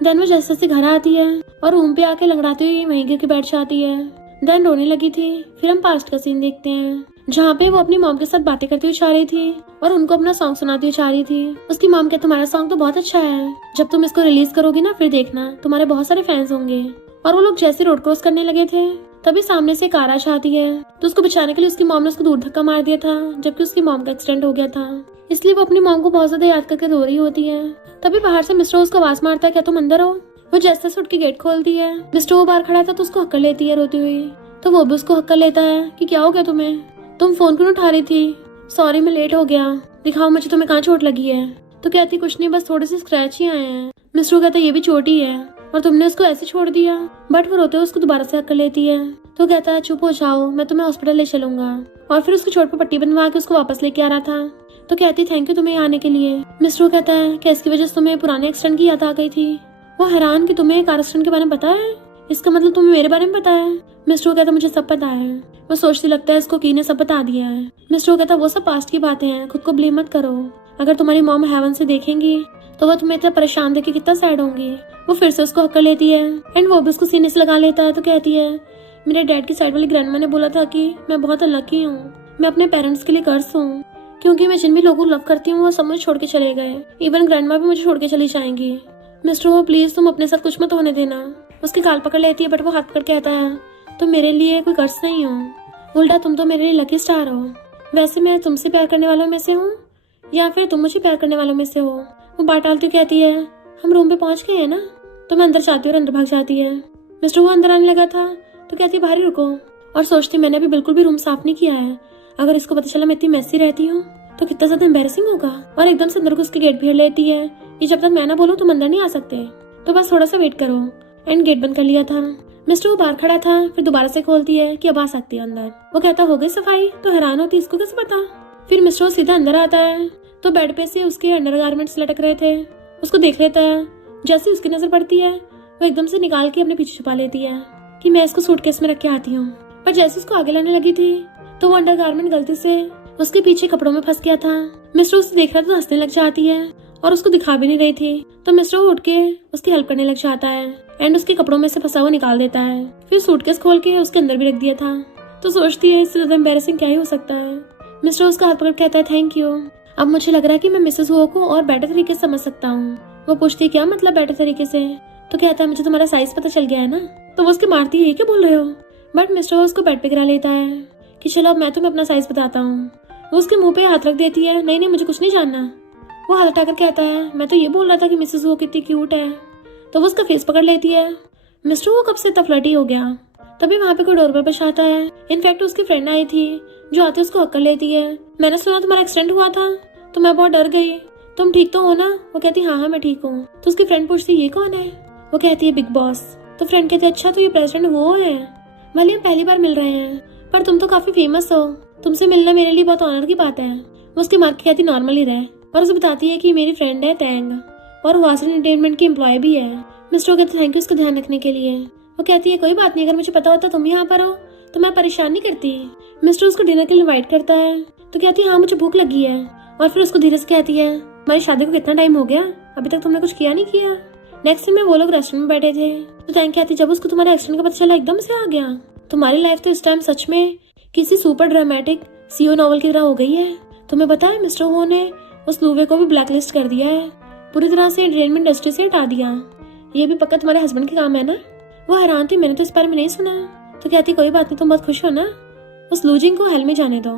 देन वो जैसे जैसे घर आती है और रूम पे आके लंगड़ाती हुई वहीं गिर के बैठ जाती है। देन रोने लगी थी। फिर हम पास्ट का सीन देखते हैं जहाँ पे वो अपनी मॉम के साथ बातें करती हुई जा रही थी और उनको अपना सॉन्ग सुनाती हुई जा रही थी। उसकी मॉम कहती तुम्हारा सॉन्ग तो बहुत अच्छा है, जब तुम इसको रिलीज करोगी ना फिर देखना तुम्हारे बहुत सारे फैंस होंगे। और वो लोग जैसे रोड क्रॉस करने लगे थे तभी सामने से कार आ जाती है, तो उसको बचाने के लिए उसकी मॉम ने उसको दूर धक्का मार दिया था, जबकि उसकी मॉम का एक्सीडेंट हो गया था। इसलिए वो अपनी मॉम को बहुत ज्यादा याद करके रो रही होती है। तभी बाहर से मिस्टर उसको आवाज मारता है क्या तुम अंदर हो। वो जैसे से उठ के गेट खोलती है। मिस्टर वो बाहर खड़ा था तो उसको हक्कर लेती है रोती हुई, तो वो भी उसको हक्कर लेता है कि क्या हो गया तुम्हें, तुम फोन क्यों उठा रही थी। सॉरी मैं लेट हो गया, दिखाओ मुझे तुम्हें कहाँ चोट लगी है। तो कहती कुछ नहीं बस थोड़े से स्क्रैच ही आए हैं। मिस्टर कहता ये भी चोट ही है और तुमने उसको ऐसे छोड़ दिया। बट वो रोते हुए उसको दोबारा से हक्कर लेती है। तो कहता है चुप हो जाओ मैं तुम्हें हॉस्पिटल ले चलूंगा। और फिर उसकी चोट पर पट्टी बनवा के उसको वापस लेके आ रहा था। तो कहती थैंक यू तुम्हें आने के लिए। मिस्टर कहता है कि इसकी वजह से तुम्हें पुराने एक्सीडेंट की याद आ गई थी। वो हैरान कि तुम्हें कार एक्सीडेंट के बारे में पता है, इसका मतलब तुम्हें मेरे बारे में पता है। मिस्टर कहता मुझे सब पता है। वो सोचती लगता है इसको की ने सब बता दिया है। मिस्टर कहता वो सब पास्ट की बातें हैं, खुद को ब्लेम मत करो। अगर तुम्हारी मॉम हेवन से देखेंगी तो वो तुम्हें इतना परेशान देख के कितना सैड होंगी। वो फिर से उसको हक्कर लेती है एंड वो भी उसको सीने से लगा लेता है। तो कहती है मेरे डैड की साइड वाली ग्रैंडमा ने बोला था कि मैं बहुत अनलकी हूँ, मैं अपने पेरेंट्स के लिए कर्ज हूँ, क्योंकि मैं जिन भी लोगों को लव करती हूँ वो सब मुझे छोड़ के चले गए। इवन ग्रैंडमा भी मुझे छोड़ के चली जाएंगी। मिस्टर वो प्लीज तुम अपने साथ कुछ मत होने देना। उसकी गाल पकड़ लेती है बट वो हाथ पकड़ कहता है तुम मेरे लिए कोई कर्ज नहीं हो, उल्टा तुम तो मेरे लिए लकी स्टार हो। वैसे मैं तुमसे प्यार करने वालों में से हूँ या फिर तुम मुझे प्यार करने वालों में से हो। वो बात टालती कहती है हम रूम पे पहुंच गए हैं ना। तो मैं अंदर जाती हूँ और अंदर भाग जाती है। मिस्टर वो अंदर आने लगा था तो कहती बाहर ही रुको, और सोचती मैंने अभी बिल्कुल भी रूम साफ नहीं किया है, अगर इसको पता चला मैं इतनी मैसी रहती हूँ तो कितना ज्यादा एम्बेरसिंग होगा। और एकदम से अंदर को उसके गेट भीड़ लेती है कि जब तक मैं ना बोलूँ तुम अंदर नहीं आ सकते, तो बस थोड़ा सा वेट करो। एंड गेट बंद कर लिया था। मिस्टर वो बाहर खड़ा था फिर दोबारा से खोलती है कि अब आ सकती है अंदर। वो कहता हो गई सफाई, तो हैरान होती इसको कैसे पता। फिर मिस्टर वो सीधा अंदर आता है तो बेड पे से उसके अंडरगारमेंट्स लटक रहे थे, उसको देख लेता है। जैसे उसकी नजर पड़ती है वो एकदम से निकाल के अपने पीछे छुपा लेती है कि मैं इसको सूटकेस में रख के आती हूँ। पर जैसे उसको आगे लाने लगी थी तो वो अंडरगारमेंट गलती से उसके पीछे कपड़ों में फंस गया था। मिस्टर उसे देख रहा था तो हंसने लग जाती है और उसको दिखा भी नहीं रही थी। तो मिस्टर उठ के उसकी हेल्प करने लग जाता है एंड उसके कपड़ों में से फंसा हुआ निकाल देता है। फिर सूटकेस खोल के उसके अंदर भी रख दिया था। तो सोचती है इससे ज्यादा एम्बैरेसिंग क्या ही हो सकता है। मिस्टर उसका हाथ पकड़ कहता है थैंक यू, अब मुझे लग रहा है कि मैं मिसेस वो को और बेटर तरीके से समझ सकता हूँ। वो पूछती है क्या मतलब बेटर तरीके से। तो कहता है मुझे तुम्हारा साइज पता चल गया है ना। तो वो उसके मारती है क्या बोल रहे हो। बट मिस्टर उसको बेड पे गिरा लेता है कि चलो अब मैं तुम्हें अपना साइज बताता हूँ। वो उसके मुंह पे हाथ रख देती है। नहीं नहीं, मुझे कुछ नहीं जानना। वो हाथ हटाकर कहता है, मैं तो ये बोल रहा था कि मिसेस वो कितनी क्यूट है। तो वो उसका फेस पकड़ लेती है। मिस्टर वो कब से इतना फ्लर्टी हो गया। तभी वहाँ पे कोई डोरबेल बजाता है। इनफैक्ट उसकी फ्रेंड आई थी जो आती उसको हक कर लेती है। मैंने सुना तुम्हारा एक्सीडेंट हुआ था, तो मैं बहुत डर गई। तुम ठीक तो हो ना? वो कहती हाँ हाँ मैं ठीक हूँ। तो उसकी फ्रेंड पूछती ये कौन है? वो कहती है बिग बॉस। तो फ्रेंड कहती है अच्छा तो ये प्रेसिडेंट वो है। भले हम पहली बार मिल रहे हैं, पर तुम तो काफी फेमस हो, तुमसे मिलना मेरे लिए बहुत ऑनर की बात है। वो उसकी मार्क कहती नॉर्मल ही रहे, और उसे बताती है कि मेरी फ्रेंड है टैंग, और वो वासन एंटरटेनमेंट की एम्प्लॉय भी है। मिस्टर कहते थैंक यू इसका ध्यान रखने के लिए। वो कहती है कोई बात नहीं, अगर मुझे पता होता तुम यहाँ पर हो तो मैं परेशान नहीं करती। मिस्टर उसको डिनर के लिए इनवाइट करता है। तो कहती है हाँ मुझे भूख लगी है। और फिर उसको धीरे से कहती है हमारी शादी को कितना टाइम हो गया, अभी तक तुमने कुछ किया नहीं किया। नेक्स्ट दिन में वो लोग रेस्टोरेंट में बैठे थे। तो थैंक कहती जब उसको तुम्हारे एक्सीडेंट का पता चला एकदम से आ गया। तुम्हारी लाइफ तो इस टाइम सच में किसी सुपर ड्रामेटिक सीओ नॉवल की तरह हो गई है। तुम्हें पता है मिस्टर वो ने उस लूवे को भी ब्लैकलिस्ट कर दिया है, पूरी तरह से एंटरटेनमेंट इंडस्ट्री से हटा दिया। ये भी पक्का तुम्हारे हस्बैंड के काम है ना? वो हैरान थी, मैंने तो इस बारे में नहीं सुना। तो कहती कोई बात नहीं, तुम बहुत खुश हो ना, उस लूजिंग को हेल में जाने दो।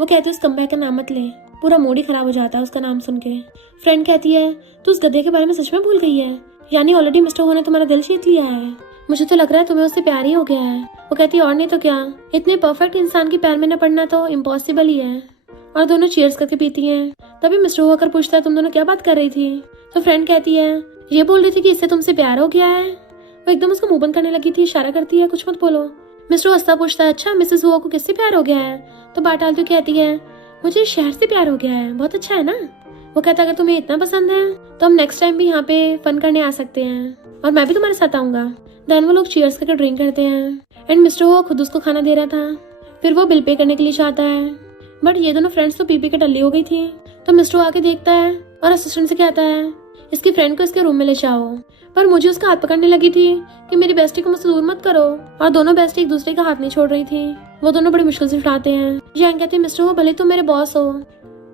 वो कहती उस कमबैक का नाम मत ले, पूरा मूड ही खराब हो जाता है उसका नाम सुन के। फ्रेंड कहती है तू उस गधे के बारे में सच में भूल गई है, यानी ऑलरेडी मिस्टर हो ने तुम्हारा दिल जीत लिया है। मुझे तो लग रहा है तुम्हें उससे प्यार ही हो गया है। वो कहती है और नहीं तो क्या, इतने परफेक्ट इंसान के प्यार में न पड़ना तो इम्पॉसिबल ही है। और दोनों चीयर्स करके पीती हैं। तभी मिस्टर होकर पूछता है तुम दोनों क्या बात कर रही थी? तो फ्रेंड कहती है ये बोल रही थी कि इससे तुमसे प्यार हो गया है। वो एकदम उसको मुंह बंद करने लगी थी, इशारा करती है कुछ मत बोलो। मिस्टर हंसता पूछता है अच्छा मिसेस हुआ को किससे प्यार हो गया है? तो बात डालती कहती है मुझे इस शहर से प्यार हो गया है, बहुत अच्छा है ना। वो कहता अगर तुम्हें इतना पसंद है तो हम नेक्स्ट टाइम भी यहाँ पे फन करने आ सकते हैं, और मैं भी तुम्हारे साथ आऊंगा। देन वो लोग चीयर्स करके ड्रिंक करते हैं। एंड मिस्टर हुआ खुद उसको खाना दे रहा था। फिर वो बिल पे करने के लिए चाहता है, बट ये दोनों फ्रेंड्स तो पी के टल्ली हो गई थी। तो मिस्टर आके देखता है और असिस्टेंट से कहता है इसकी फ्रेंड को इसके रूम में ले जाओ। पर मुझे उसका हाथ पकड़ने लगी थी कि मेरी बेस्टी को मुझसे दूर मत करो, और दोनों बेस्टी एक दूसरे का हाथ नहीं छोड़ रही थी। वो दोनों बड़ी मुश्किल से उठाते हैं। जैन कहती है मिस्टर वो भले तुम मेरे बॉस हो,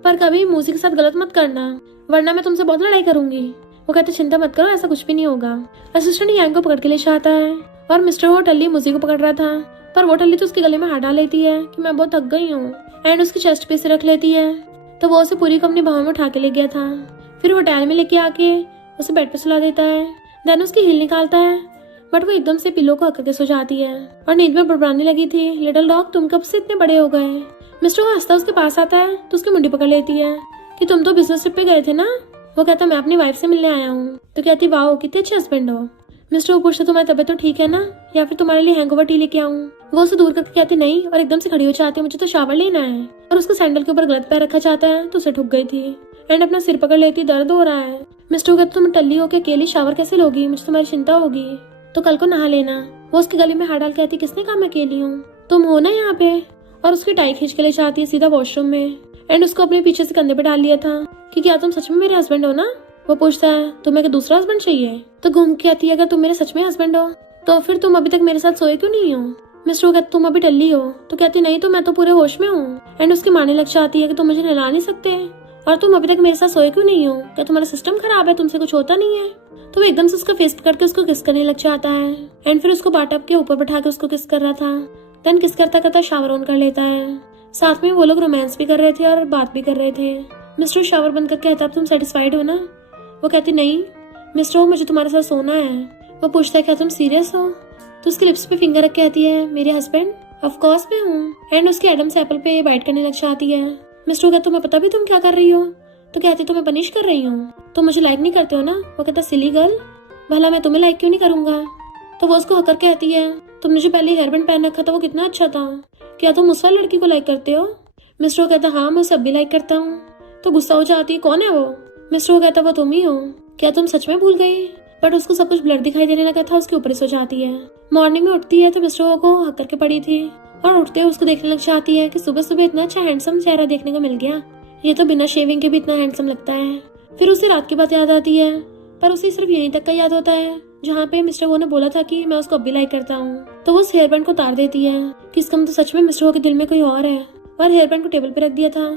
पर कभी मूसी के साथ गलत मत करना, वरना मैं तुमसे बहुत लड़ाई करूंगी। वो कहते चिंता मत करो, ऐसा कुछ भी नहीं होगा। असिस्टेंट यांग को पकड़ के ले आता है, और मिस्टर वो टल्ली मूसी को पकड़ रहा था, पर वो टल्ली तो उसके गले में हाथ डाल लेती है कि मैं बहुत थक गई हूँ, एंड उसकी चेस्ट पे से रख लेती है। तो वो उसे पूरी को अपनी बाहों में उठा के ले गया था। फिर होटल में लेके आके उसे बेड पे सुला देता है। देन उसकी हील निकालता है, बट वो एकदम से पिलो को हक के सो जाती है और नींद में बड़बड़ाने लगी थी लिटिल डॉग तुम कब से इतने बड़े हो गए। मिस्टर वो हंसता उसके पास आता है तो उसकी मुंडी पकड़ लेती है कि तुम तो बिजनेस ट्रिप पे गए थे ना। वो कहता मैं अपनी वाइफ से मिलने आया हूँ। तो कहती वाओ कितने अच्छे हस्बैंड हो। मिस्टर वो पूछता तुम्हारी तबीयत तो ठीक है ना, या फिर तुम्हारे लिए हैंगओवर टी लेके आऊँ? वो उसे दूर करके कहती नहीं, और एकदम से खड़ी हो जाती है मुझे तो शावर लेना है। और उसको सैंडल के ऊपर गलत पैर रखा जाता है तो उसे ठुक गई थी, एंड अपना सिर पकड़ लेती दर्द हो रहा है। मिस्टर कहते तुम टल्ली होके अकेली शावर कैसे लोगी, मुझे तुम्हारी चिंता होगी, तो कल को नहा लेना। वो उसके गले में हाथ डाल कहती किसने कहा मैं अकेली हूँ, तुम हो ना यहाँ पे। और उसकी टाई खींच के ले जाती है सीधा वॉशरूम में, एंड उसको अपने पीछे से कंधे पे डाल लिया था कि क्या तुम सच में मेरे हस्बैंड हो ना। वो पूछता है तुम्हें क्या दूसरा हस्बैंड चाहिए? तो घूम के कहती है अगर तुम मेरे सच में हस्बैंड हो तो फिर तुम अभी तक मेरे साथ सोए क्यों नहीं हो? मिस्टर कहते तुम अभी टल्ली हो? तो कहती नहीं तो मैं तो पूरे होश में हूँ। एंड उसकी माने लग जाती है कि तुम मुझे नहला नहीं सकते, और तुम अभी तक मेरे साथ सोए क्यों नहीं हो? क्या तुम्हारा सिस्टम खराब है, तुमसे कुछ होता नहीं है? तो वो एकदम से उसका फेस पकड़ के उसको किस करने लग जाता है, एंड फिर उसको बाटअप के ऊपर बैठा के उसको किस कर रहा था। देन किस करता करता शावर ऑन कर लेता है। साथ में वो लोग रोमांस भी कर रहे थे और बात भी कर रहे थे। मिस्टर शावर बंद करके कहता अब तुम सेटिस्फाइड हो ना? वो कहती नहीं मिस्टर मुझे तुम्हारे साथ सोना है। वो पूछता है क्या तुम सीरियस हो? तो उसके लिप्स पे फिंगर रख कहती है मेरे हस्बैंड? ऑफ कोर्स मैं हूँ। एंड उसके एडम्स एप्पल पे बाइट करने लग जाती है। मिस्टर कहता तुम्हें पता भी तुम क्या कर रही हो? तो कहती तुम्हें पनिश कर रही हूँ, तुम मुझे लाइक नहीं करते हो ना? वो कहता सिली गर्ल, भला मैं तुम्हें लाइक क्यों नहीं करूंगा? तो वो उसको हकर कहती है तुमने जो पहले हेयर बैंड पहन रखा था वो कितना अच्छा था, क्या तुम उस वाली लड़की को लाइक करते हो? मिस्टर कहता हाँ मैं उसे अब भी लाइक करता हूँ। तो गुस्सा हो जाती है कौन है वो? मिस्टर कहता वो तुम ही हो, क्या तुम सच में भूल गई? बट उसको सब कुछ ब्लर दिखाई देने लगा था, उसके ऊपर सो जाती है। मॉर्निंग में उठती है तो मिस्टर को हक करके पड़ी थी, और उठते हुए उसको देखने लग जाती है कि सुबह सुबह इतना अच्छा हैंडसम चेहरा देखने को मिल गया, ये तो बिना शेविंग के भी इतना हैंडसम लगता है। फिर उसे रात की बात याद आती है, पर उसे सिर्फ यहीं तक का याद होता है जहाँ पे मिस्टर वो ने बोला था कि मैं उसको अब भी लाइक करता हूँ। तो वो उस हेयर बैंड को उतार देती है कि इसका मतलब सच में मिस्टर वो के दिल में कोई और है, और हेयर बैंड को टेबल पे रख दिया था।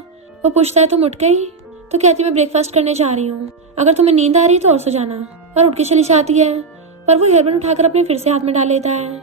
वो पूछता है तुम उठ गई? तो कहती मैं ब्रेकफास्ट करने जा रही हूँ, अगर तुम्हें नींद आ रही तो और सो जाना। और उठ के चली जाती है, पर वो हेयर बैंड उठाकर अपने फिर से हाथ में डाल लेता है।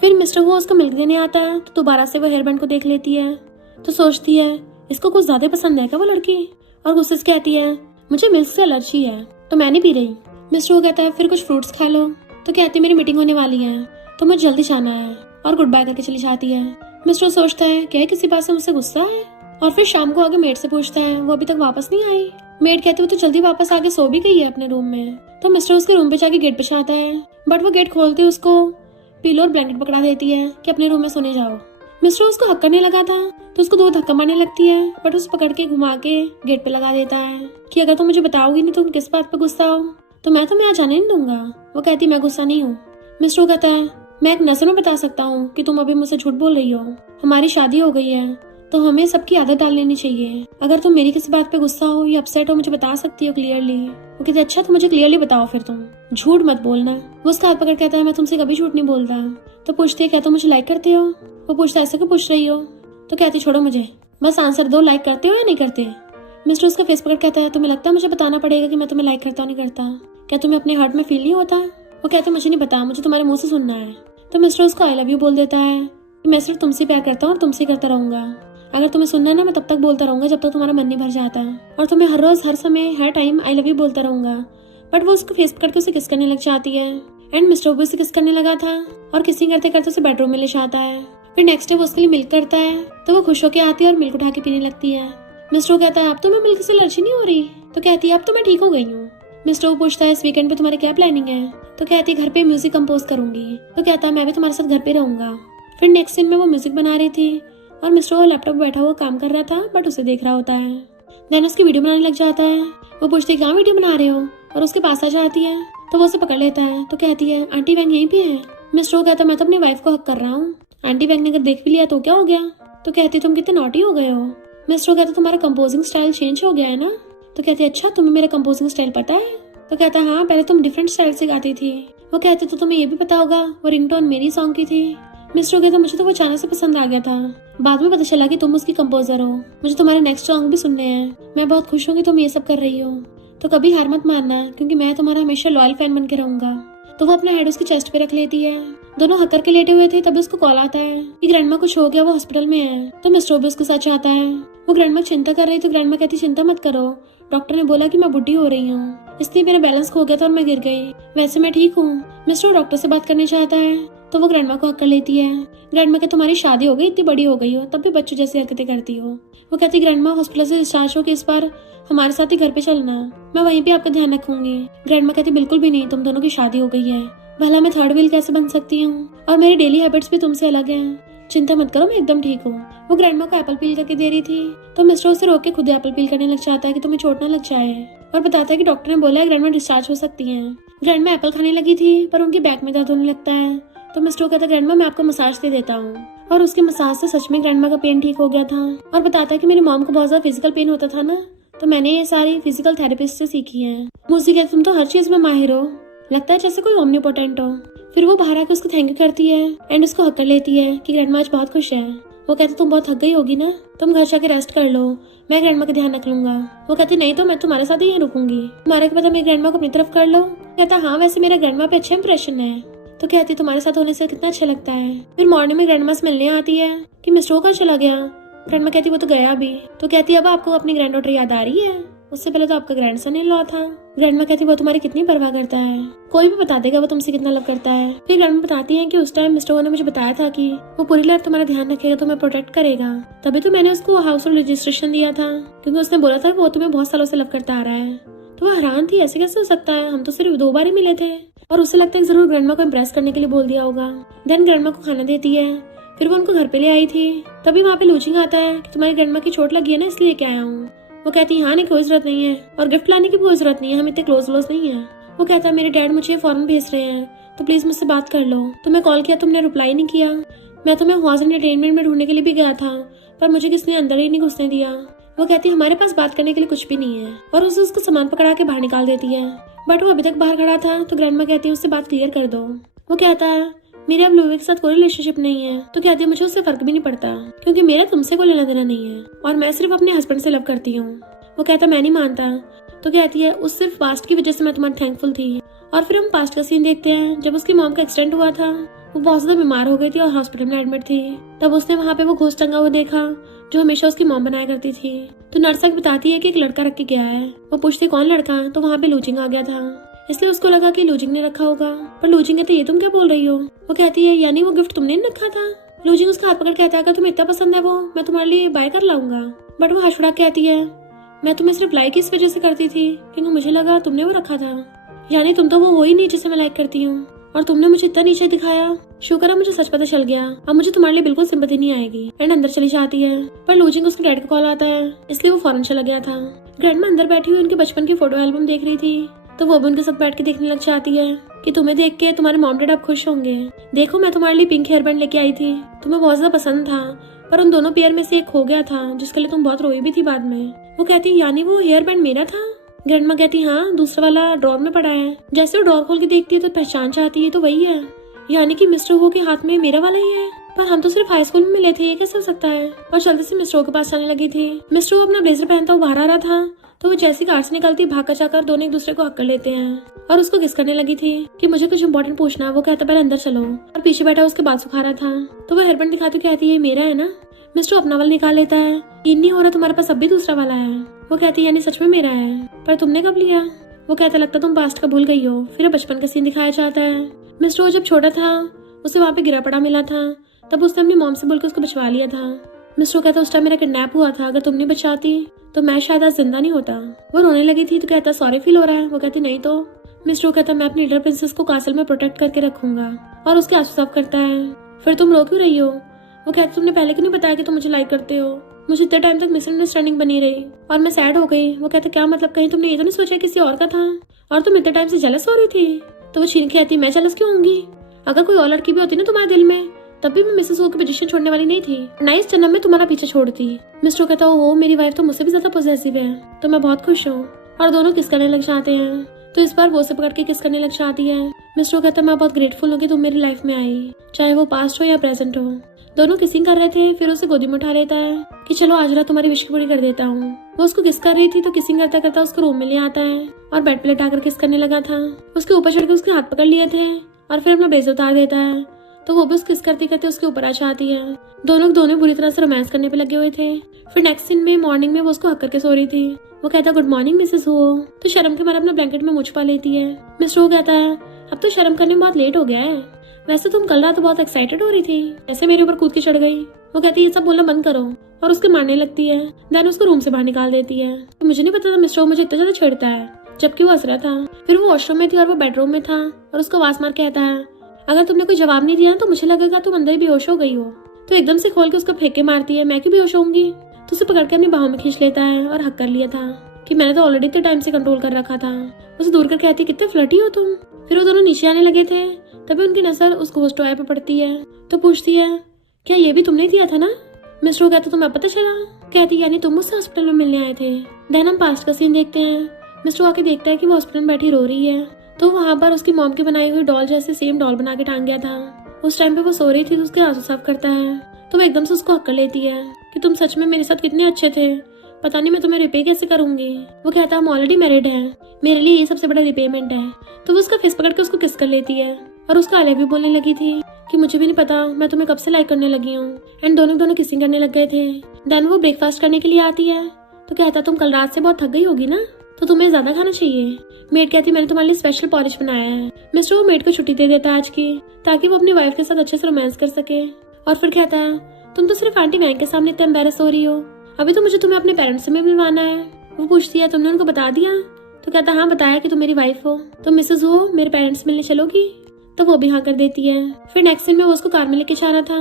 फिर मिस्टर वो उसको मिल्क देने आता है तो दोबारा से वो हेयर बैंड को देख लेती है, तो सोचती है इसको कुछ ज्यादा पसंद है क्या वो लड़की? और गुस्से से कहती है मुझे मिल्क से एलर्जी है तो मैं नहीं पी रही। मिस्टर वो कहता है फिर कुछ फ्रूट्स खा लो। तो कहती है मेरी मीटिंग होने वाली है तो मुझे जल्दी जाना है, और गुड बाय करके चली जाती है। मिस्टर सोचता है क्या किसी बात से मुझसे गुस्सा है, और फिर शाम को आगे मेड से पूछता है वो अभी तक वापस नहीं आई। मेड कहती है वो तो जल्दी वापस आके सो भी गई है अपने रूम में। तो मिस्टर उसके रूम पे जाके गेट पे आता है, बट वो गेट खोलते उसको पिलो और ब्लैंकेट पकड़ा देती है कि अपने रूम में सोने जाओ। मिस्टर उसको हक करने लगा था तो उसको 2 धक्का मारने लगती है, बट उसे पकड़ के घुमा के गेट पे लगा देता है कि अगर तुम मुझे बताओगी नहीं तुम किस बात पे गुस्सा हो तो मैं तुम्हें यहाँ जाने नहीं दूंगा। वो कहती मैं गुस्सा नहीं हूँ। मिस्टर कहता है मैं एक नजर में बता सकता हूँ कि तुम अभी मुझसे झूठ बोल रही हो। हमारी शादी हो गई है तो हमें सबकी आदत डाल लेनी चाहिए। अगर तुम मेरी किसी बात पे गुस्सा हो या अपसेट हो मुझे बता सकती हो क्लियरली। वो कहती अच्छा तो मुझे क्लियरली बताओ, फिर तुम झूठ मत बोलना। वो उसका हाथ पकड़ कहता है मैं तुमसे कभी झूठ नहीं बोलता। तो पूछती है क्या तुम मुझे लाइक करते हो? वो पूछता है ऐसे क्यों पूछ रही हो? तो कहती छोड़ो मुझे, बस आंसर दो, लाइक करते हो या नहीं करते? मिस्टर उसका फेस पकड़ कहता है तुम्हें लगता है मुझे बताना पड़ेगा कि मैं तुम्हें लाइक करता हूँ नहीं करता? क्या तुम्हें अपने हार्ट में फील नहीं होता? वो कहते मुझे नहीं पता, मुझे तुम्हारे मुंह से सुनना है। तो मिस्टर उसको आई लव यू बोल देता है कि मैं सिर्फ तुमसे प्यार करता हूँ और तुमसे करता रहूंगा। अगर तुम्हें सुनना है ना मैं तब तक बोलता रहूंगा जब तक तुम्हारा मन नहीं भर जाता है, और तुम्हें हर रोज हर समय हर टाइम आई लव यू बोलता रहूंगा। बट वो उसको फेस पकड़ के उसे किस करने लग जाती है, एंड मिस्टर भी उसे किस करने लगा था और किसिंग करते करते उसे बेडरूम में ले जाता है। फिर नेक्स्ट डे वो उसके लिए मिल्क करता है तो वो खुश होकर आती है और मिल्क उठा के पीने लगती है। मिस्टर कहता है अब तो मैं मिल्क से एलर्जी नहीं हो रही। तो कहती है अब तो मैं ठीक हो गई हूँ। मिस्टर पूछता है इस वीकेंड पे तुम्हारी क्या प्लानिंग है? तो कहती है घर पे म्यूजिक कंपोज करूंगी। तो कहता है मैं भी तुम्हारे साथ घर पे रहूंगा। फिर नेक्स्ट सीन में वो म्यूजिक बना रही थी और मिस्टर वो लैपटॉप बैठा हुआ काम कर रहा था बट उसे देख रहा होता है। देन उसकी वीडियो बनाने लग जाता है। वो पूछती है क्या वीडियो बना रहे हो, और उसके पास आ जाती है तो वो उसे पकड़ लेता है। तो कहती है आंटी वैंग यहीं पे है। मिस्टर कहता है मैं तो अपनी वाइफ को हक कर रहा हूँ, आंटी वैंग ने अगर देख भी लिया तो क्या हो गया? तो कहती तुम कितने नॉटी हो गए हो। मिस्टर कहता तुम्हारा कंपोजिंग स्टाइल चेंज हो गया है ना? तो कहती अच्छा तुम्हें मेरा कंपोजिंग स्टाइल पता है? तो कहता हाँ पहले तुम डिफरेंट स्टाइल से गाती थी। वो कहते तो तुम्हें ये भी पता होगा वो रिंगटोन मेरी सॉन्ग की थी। मिस्टर कहता मुझे तो वो अचानक से पसंद आ गया था, बाद में पता चला कि तुम उसकी कंपोजर हो। मुझे तुम्हारे नेक्स्ट सॉन्ग भी सुनने हैं। मैं बहुत खुश हूँ कि तुम ये सब कर रही हो, तो कभी हार मत मानना क्योंकि मैं तुम्हारा हमेशा लॉयल फैन बन के रहूंगा। तो वो अपना हेड उसकी चेस्ट पे रख लेती है। दोनों हक करके लेटे हुए थे तभी उसको कॉल आता है कि ग्रैंडमा कुछ हो गया, वो हॉस्पिटल में है। तो मिस्टर भी उसके साथ आता है। वो ग्रैंडमा चिंता कर रही तो ग्रैंडमा कहती चिंता मत करो, डॉक्टर ने बोला कि मैं बुढ़ी हो रही हूँ इसलिए मेरा बैलेंस खो गया था और मैं गिर गई, वैसे मैं ठीक हूँ। मिस्टर डॉक्टर से बात करने चाहता है तो वो ग्रैंडमा को हक कर लेती है। ग्रैंडमा कहती तुम्हारी शादी हो गई, इतनी बड़ी हो गई हो तब भी बच्चों जैसी हरकतें करती हो। वो कहती ग्रैंडमा हॉस्पिटल से डिस्चार्ज हो के इस बार हमारे साथ ही घर पे चलना, मैं वहीं पे आपका ध्यान रखूंगी। ग्रैंडमा कहती बिल्कुल भी नहीं, तुम दोनों की शादी हो गई है, भला मैं थर्ड व्हील कैसे बन सकती हूँ, और मेरी डेली हैबिट्स भी तुमसे अलग हैं। चिंता मत करो मैं एकदम ठीक हूँ। वो ग्रैंडमा को एप्पल पील करके दे रही थी तो मिस्टर उसे रोक के खुद एप्पल पील करने लग जाता है कि तुम्हें चोट ना लग जाए, और बताता है कि डॉक्टर ने बोला है ग्रैंडमा डिस्चार्ज हो सकती है। ग्रैंडमा एप्पल खाने लगी थी पर उनकी बैक में दर्द होने लगता है तो मिस्टर कहता है ग्रैंडमा मैं आपको मसाज दे देता हूँ, और उसके मसाज से सच में ग्रैंडमा का पेन ठीक हो गया था। और बताता है कि मेरी मॉम को बहुत ज्यादा फिजिकल पेन होता था ना, तो मैंने ये सारी फिजिकल थेरेपिस्ट से सीखी है। मूसी कहती तुम तो हर चीज में माहिर हो, लगता है जैसे कोई ओमनीपोटेंट हो। फिर वो बाहर आकर उसको थैंक यू करती है एंड उसको हक कर लेती है कि ग्रैंडमा आज बहुत खुश है। वो कहती तुम बहुत थक गई होगी ना, तुम घर जाके रेस्ट कर लो, मैं ग्रैंडमा का ध्यान रख लूंगा। वो कहती नहीं तो मैं तुम्हारे साथ ही रुकूंगी, तुम्हारे के पता मेरी ग्रैंडमा को अपनी तरफ कर लो। कहता हाँ वैसे मेरा ग्रैंडमा पे अच्छा इंप्रेशन है। तो कहती तुम्हारे साथ होने से कितना अच्छा लगता है। फिर मॉर्निंग में ग्रैंडमा से मिलने आती है कि मिस्टर कहाँ चला गया। ग्रैंडमा कहती वो तो गया भी। तो कहती अब आपको अपनी ग्रैंड डॉटर याद आ रही है, उससे पहले तो आपका ग्रैंडसन इन लॉ था। ग्रैंडमा कहती वो तुम्हारी कितनी परवाह करता है, कोई भी बता देगा वो तुमसे कितना लव करता है। फिर ग्रैंडमा बताती है कि उस टाइम मिस्टर ने मुझे बताया था कि वो पूरी लाइफ तुम्हारा ध्यान रखेगा, तुम्हें प्रोटेक्ट करेगा, तभी तो मैंने उसको हाउस होल्ड रजिस्ट्रेशन दिया था, क्योंकि उसने बोला था वो तुम्हें बहुत सालों से लव करता आ रहा है। तो वो हैरान थी ऐसे कैसे हो सकता है, हम तो सिर्फ 2 बार ही मिले थे, और उसे लगता है जरूर ग्रैंडमा को इम्प्रेस करने के लिए बोल दिया होगा। देन ग्रैंडमा को खाना देती है। फिर वो उनको घर पे ले आई थी, तभी वहाँ पे लूचिंग आता है कि तुम्हारी ग्रैंडमा की चोट लगी है ना इसलिए क्या आया हूँ। वो कहती है हाँ नहीं कोई जरूरत नहीं है, और गिफ्ट लाने की भी कोई जरूरत नहीं है, हम इतने क्लोज नहीं है। वो कहता है मेरे डैड मुझे फॉरन भेज रहे हैं तो प्लीज मुझसे बात कर लो। तुम्हें कॉल किया तुमने रिप्लाई नहीं किया, मैं तुम्हें हॉज एंटरटेनमेंट में ढूंढने के लिए भी गया था पर मुझे किसने अंदर ही नहीं घुसने दिया। वो कहती है हमारे पास बात करने के लिए कुछ भी नहीं है, और उसे उसको सामान पकड़ा के बाहर निकाल देती है। बट वो अभी तक बाहर खड़ा था तो ग्रैंडमा कहती है उससे बात क्लियर कर दो। वो कहता है मेरे अब लुई के साथ कोई रिलेशनशिप नहीं है। तो कहती है मुझे उससे फर्क भी नहीं पड़ता क्योंकि मेरा तुमसे कोई लेना देना नहीं है, और मैं सिर्फ अपने हस्बैंड से लव करती हूँ। वो कहता मैं नहीं मानता। तो कहती है उस सिर्फ पास्ट की वजह से मैं तुम्हारी थैंकफुल थी। और फिर हम पास्ट का सीन देखते हैं जब उसकी मॉम का एक्सीडेंट हुआ था वो बहुत ज्यादा बीमार हो गई थी और हॉस्पिटल में एडमिट थी। तब उसने वहाँ पे वो घोस्ट टंगा हुआ देखा जो हमेशा उसकी मॉम बनाया करती थी। तो नर्स बताती है कि एक लड़का रख के गया है। वो पूछती कौन लड़का, तो वहाँ पे लूचिंग आ गया था, इसलिए उसको लगा कि लूजिंग ने रखा होगा। पर लूजिंग कहती ये तुम क्या बोल रही हो। वो कहती है यानी वो गिफ्ट तुमने नहीं रखा था। लूजिंग उसका हाथ पकड़ कहता है अगर तुम्हें इतना पसंद है वो, मैं तुम्हारे लिए बाय कर लाऊंगा। बट वो हंसड़ा कहती है मैं तुम्हें सिर्फ लाइक इस वजह से करती थी क्योंकि मुझे लगा तुमने वो रखा था, यानी तुम तो वो हो ही नहीं जिसे मैं लाइक करती हूँ, और तुमने मुझे इतना नीचे दिखाया। शुक्र है मुझे सच पता चल गया, अब मुझे तुम्हारे लिए बिल्कुल सिंपैथी नहीं आएगी। एंड अंदर चली जाती है। पर लूजिंग उसके डैड का कॉल आता है, इसलिए वो फौरन चला गया था। ग्रैंडमा अंदर बैठी हुई उनके बचपन की फोटो एल्बम देख रही थी, तो वो भी उनके साथ बैठ के देखने लग जाती है कि तुम्हें देख के तुम्हारे मॉम डैड अब खुश होंगे। देखो मैं तुम्हारे लिए पिंक हेयर बैंड लेके आई थी, तुम्हें बहुत ज्यादा पसंद था, पर उन दोनों पेयर में से एक खो गया था जिसके लिए तुम बहुत रोई भी थी बाद में। वो कहती यानी वो हेयर बैंड मेरा था। ग्रैंडमा कहती हाँ, दूसरा वाला ड्रॉर में पड़ा है। जैसे वो ड्रॉर खोल के देखती है तो पहचान चाहती है, तो वही है, यानी कि मिस्टर वो के हाथ में मेरा वाला ही है। पर हम तो सिर्फ हाई स्कूल में मिले थे, ये कैसे हो सकता है। और जल्दी से मिस्टर के पास जाने लगी थी। मिस्टर अपना ब्लेजर पहनता हुआ बाहर आ रहा था, तो वो जैसी कार से निकलती भाग जाकर दोनों एक दूसरे को हक कर लेते हैं और उसको किस करने लगी थी कि मुझे कुछ इंपॉर्टेंट पूछना है। वो कहता पहले अंदर चलो, और पीछे बैठा उसके बाल सुखा रहा था। तो वो हेयरबैंड दिखाती कहती है मेरा है ना। मिस्टर अपना वाला निकाल लेता है, यकीन नहीं हो रहा तुम्हारे पास अब भी दूसरा वाला है। वो कहती है यानी सच में मेरा है, पर तुमने कब लिया। वो कहता लगता तुम पास्ट का भूल गई हो। फिर बचपन का सीन दिखाया जाता है। मिस्टर जब छोटा था उसे वहाँ पे गिरा पड़ा मिला था, तब उसने अपनी मॉम से बोलकर उसको बचवा लिया था। मिस्टर कहता उस टाइम मेरा किडनैप हुआ था, अगर तुम नहीं बचाती तो मैं शायद आज जिंदा नहीं होता। वो रोने लगी थी तो कहता सॉरी फील हो रहा है। वो कहती नहीं तो। मिस्टर कहता मैं अपनी लिटिल प्रिंसेस को कासल में प्रोटेक्ट करके रखूंगा, और उसके आंसू साफ करता है। फिर तुम रो क्यों रही हो। वो कहती तुमने पहले क्यों नहीं बताया कि तुम मुझे लाइक करते हो। मुझे इतने टाइम तक मिसअंडरस्टैंडिंग बनी रही और मैं सैड हो गई। वो कहता क्या मतलब, कहीं तुमने ये तो नहीं सोचा किसी और का था, और तुम इतने टाइम से जेलस हो रही थी। तो वो छीन के कहती मैं जेलस क्यों होंगी, अगर कोई और लड़की भी होती ना तुम्हारे दिल में तब भी मैं मिसेस हो की पोजीशन छोड़ने वाली नहीं थी, ना इस जन्म में तुम्हारा पीछे छोड़ती। मिस्टर कहता हो मेरी वाइफ तो मुझसे भी ज्यादा पॉसेसिव है, तो मैं बहुत खुश हूँ। और दोनों किस करने लग जाते हैं, तो इस बार वो उसे पकड़ के किस करने लग जाती है। मिस्टर कहता मैं बहुत ग्रेटफुल हूँ कि तुम मेरी लाइफ में आई, चाहे वो पास्ट हो या प्रेजेंट हो। दोनों किसिंग कर रहे थे, फिर उसे गोदी में उठा लेता है कि चलो आज रात तुम्हारी विश पूरी कर देता हूँ। वो उसको किस कर रही थी तो किसिंग करता करता उसको रूम में ले आता है और बेड पे लेटाकर किस करने लगा था। उसके ऊपर चढ़ के उसके हाथ पकड़ लिए थे और फिर अपना ब्लेजर उतार देता है, तो वो भी उसको किस करते करते उसके ऊपर आ जाती है। दोनों बुरी तरह से रोमांस करने पे लगे हुए थे। फिर नेक्स्ट सीन में मॉर्निंग में वो उसको हक करके सो रही थी। वो कहता गुड मॉर्निंग मिसेस हो, तो शर्म के मारे अपना ब्लैंकेट में मुझ पा लेती है। मिस्टर वो कहता है अब तो शर्म करने में बहुत लेट हो गया है, वैसे तुम कल रात बहुत एक्साइटेड हो रही थी, ऐसे मेरे ऊपर कूद के चढ़ गई। वो कहती है ये सब बोलना बंद करो, और उसके मारने लगती है। देन उसको रूम से बाहर निकाल देती है। तो मुझे नहीं पता था मिस्टर मुझे इतना ज्यादा छेड़ता है, जबकि वो हंस रहा था। फिर वो वॉशरूम में थी और वो बेडरूम में था, और उसको आवाज मार कहता है अगर तुमने कोई जवाब नहीं दिया तो मुझे लगेगा तुम अंदर ही बेहोश हो गई हो। तो एकदम से खोल के उसको फेंके मारती है, मैं क्यों बेहोश होंगी। तो उसे पकड़ के अपनी बाहों में खींच लेता है और हक कर लिया था कि मैंने तो ऑलरेडी इतने टाइम से कंट्रोल कर रखा था। उसे दूर कर कहती कितने फ्लर्टी हो तुम। फिर वो दोनों नीचे आने लगे थे, तभी उनकी नजर उस घोस्ट टॉय पे पड़ती है। तो पूछती है क्या ये भी तुमने दिया था ना। मिस्टर कहते तुम्हें पता चला। कहती यानी तुम मुझसे हॉस्पिटल में मिलने आए थे। देन हम पास्ट का सीन देखते हैं। मिस्टर आके देखता है कि वो हॉस्पिटल में बैठी रो रही है, तो वहाँ पर उसकी मॉम की बनाई हुई डॉल जैसे सेम डॉल बना के टांग गया था। उस टाइम पे वो सो रही थी तो उसके आंसू साफ करता है, तो वो एकदम से उसको हक कर लेती है कि तुम सच में मेरे साथ कितने अच्छे थे, पता नहीं मैं तुम्हें रिपे कैसे करूंगी। वो कहता हम ऑलरेडी मैरिड है, मेरे लिए ये सबसे बड़ा रिपेमेंट है। तो वो उसका फेस पकड़ के उसको किस कर लेती है और उसका आई लव यू बोलने लगी थी कि मुझे भी नहीं पता मैं तुम्हें कब से लाइक करने लगी हूँ। एंड दोनों किसिंग करने लग गए थे। देन वो ब्रेकफास्ट करने के लिए आती है, तो कहता तुम कल रात से बहुत थक गई होगी ना, तो तुम्हें ज्यादा खाना चाहिए। मेड कहती मैंने तुम्हारे लिए स्पेशल पॉरिज बनाया है। मिस्टर वो मेड को छुट्टी दे देता है आज की, ताकि वो अपनी वाइफ के साथ अच्छे से रोमांस कर सके। और फिर कहता है तुम तो सिर्फ आंटी वैंग के सामने इतने एम्बेरस हो रही हो, अभी तो मुझे तुम्हें अपने पेरेंट्स से भी मिलवाना है। वो पूछती है तुमने उनको बता दिया। तो कहता हाँ बताया कि तुम मेरी वाइफ हो, तो मिसेस हो मेरे पेरेंट्स मिलने चलोगी। तो वो भी हाँ कर देती है। फिर नेक्स्ट सीन में वो उसको कार में लेके जा रहा था,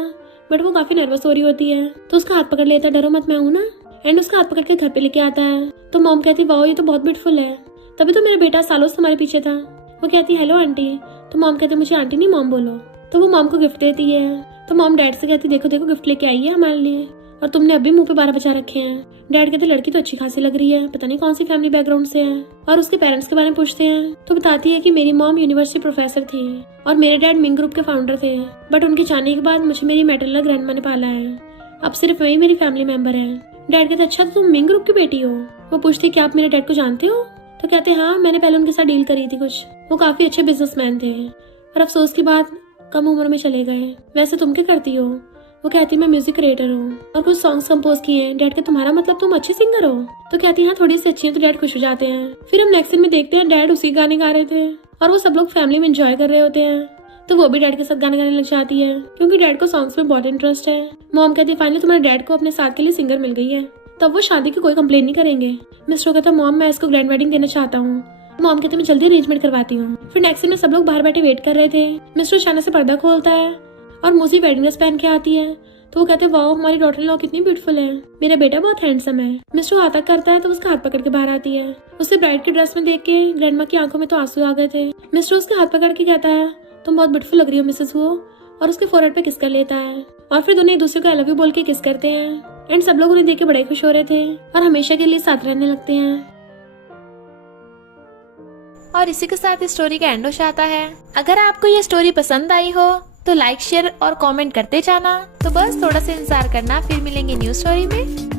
बट वो काफी नर्वस हो रही होती है, तो उसका हाथ पकड़ लेता डरो मत मैं हूँ ना। एंड उसका हाथ पकड़ के घर पे लेके आता है। तो मॉम कहती वाओ ये तो बहुत ब्यूटीफुल है, तभी तो मेरा बेटा सालों से तुम्हारे पीछे था। वो कहती हेलो आंटी। तो मॉम कहती मुझे आंटी नहीं मॉम बोलो। तो वो मॉम को गिफ्ट देती है। तो मॉम डैड से कहती देखो देखो गिफ्ट लेके आई है हमारे लिए, और तुमने अभी मुंह पे 12 बचा रखे हैं। डैड कहते लड़की तो अच्छी खासी लग रही है, पता नहीं कौन सी फैमिली बैकग्राउंड से है। और उसके पेरेंट्स के बारे में पूछते हैं, तो बताती है कि मेरी मॉम यूनिवर्सिटी प्रोफेसर थी और मेरे डैड मिंग ग्रुप के फाउंडर थे, बट उनके जाने के बाद मुझे मेरी मैटरनल ग्रैंडमा ने पाला है, अब सिर्फ वही मेरी फैमिली मेंबर है। डैड कहते अच्छा तो तुम मिंग ग्रुप की बेटी हो। वो पूछती क्या आप मेरे डैड को जानते हो। तो कहते हाँ मैंने पहले उनके साथ डील करी थी कुछ, वो काफी अच्छे बिजनेसमैन थे, पर अफसोस की बात कम उम्र में चले गए। वैसे तुम क्या करती हो? वो कहती मैं म्यूजिक क्रिएटर हूँ और कुछ सॉन्ग्स कंपोज किए हैं। डैड का तुम्हारा मतलब तुम अच्छी सिंगर हो? तो कहती हाँ थोड़ी सी अच्छी है। तो डैड खुश हो जाते हैं। फिर हम नेक्स्ट सीन में देखते हैं डैड उसी गाने गा रहे थे और वो सब लोग फैमिली में एंजॉय कर रहे होते हैं। तो वो भी डैड के साथ गाने गाने लग जाती है क्योंकि डैड को सॉन्ग्स में बहुत इंटरेस्ट है। मॉम कहती है फाइनली तुम्हारे डैड को अपने साथ के लिए सिंगर मिल गई है, तब वो शादी की कोई कंप्लेन नहीं करेंगे। मिस्टर कहता मॉम मैं इसको ग्रैंड वेडिंग देना चाहता हूँ। मॉम कहते मैं जल्दी अरेंजमेंट करवाती हूँ। फिर नेक्स्ट में सब लोग बाहर बैठे वेट कर रहे थे। मिस्टर अचानक से पर्दा खोलता है और मूसी वेडिंग ड्रेस पहन के आती है। तो वो कहते हैं वाओ हमारी डॉटर लॉ कितनी ब्यूटीफुल है, मेरा बेटा बहुत हैंडसम है। मिस्टर हाथ तक करता है तो उसका हाथ पकड़ के बाहर आती है। उसे ब्राइड की ड्रेस में देख के ग्रैंडमा की आंखों में तो आंसू आ गए थे। मिस्टर उसके हाथ पकड़ के कहता है तुम बहुत ब्यूटीफुल लग रही हो मिसेस वो, और उसके फोरहेड पे किस कर लेता है और फिर दोनों एक दूसरे को आई लव यू बोल के किस करते हैं। एंड सब लोग उन्हें देख के बड़े खुश हो रहे थे और हमेशा के लिए साथ रहने लगते हैं। और इसी के साथ इस स्टोरी का एंड हो जाता है। अगर आपको ये स्टोरी पसंद आई हो तो लाइक शेयर और कमेंट करते जाना। तो बस थोड़ा सा इंतजार करना, फिर मिलेंगे न्यू स्टोरी में।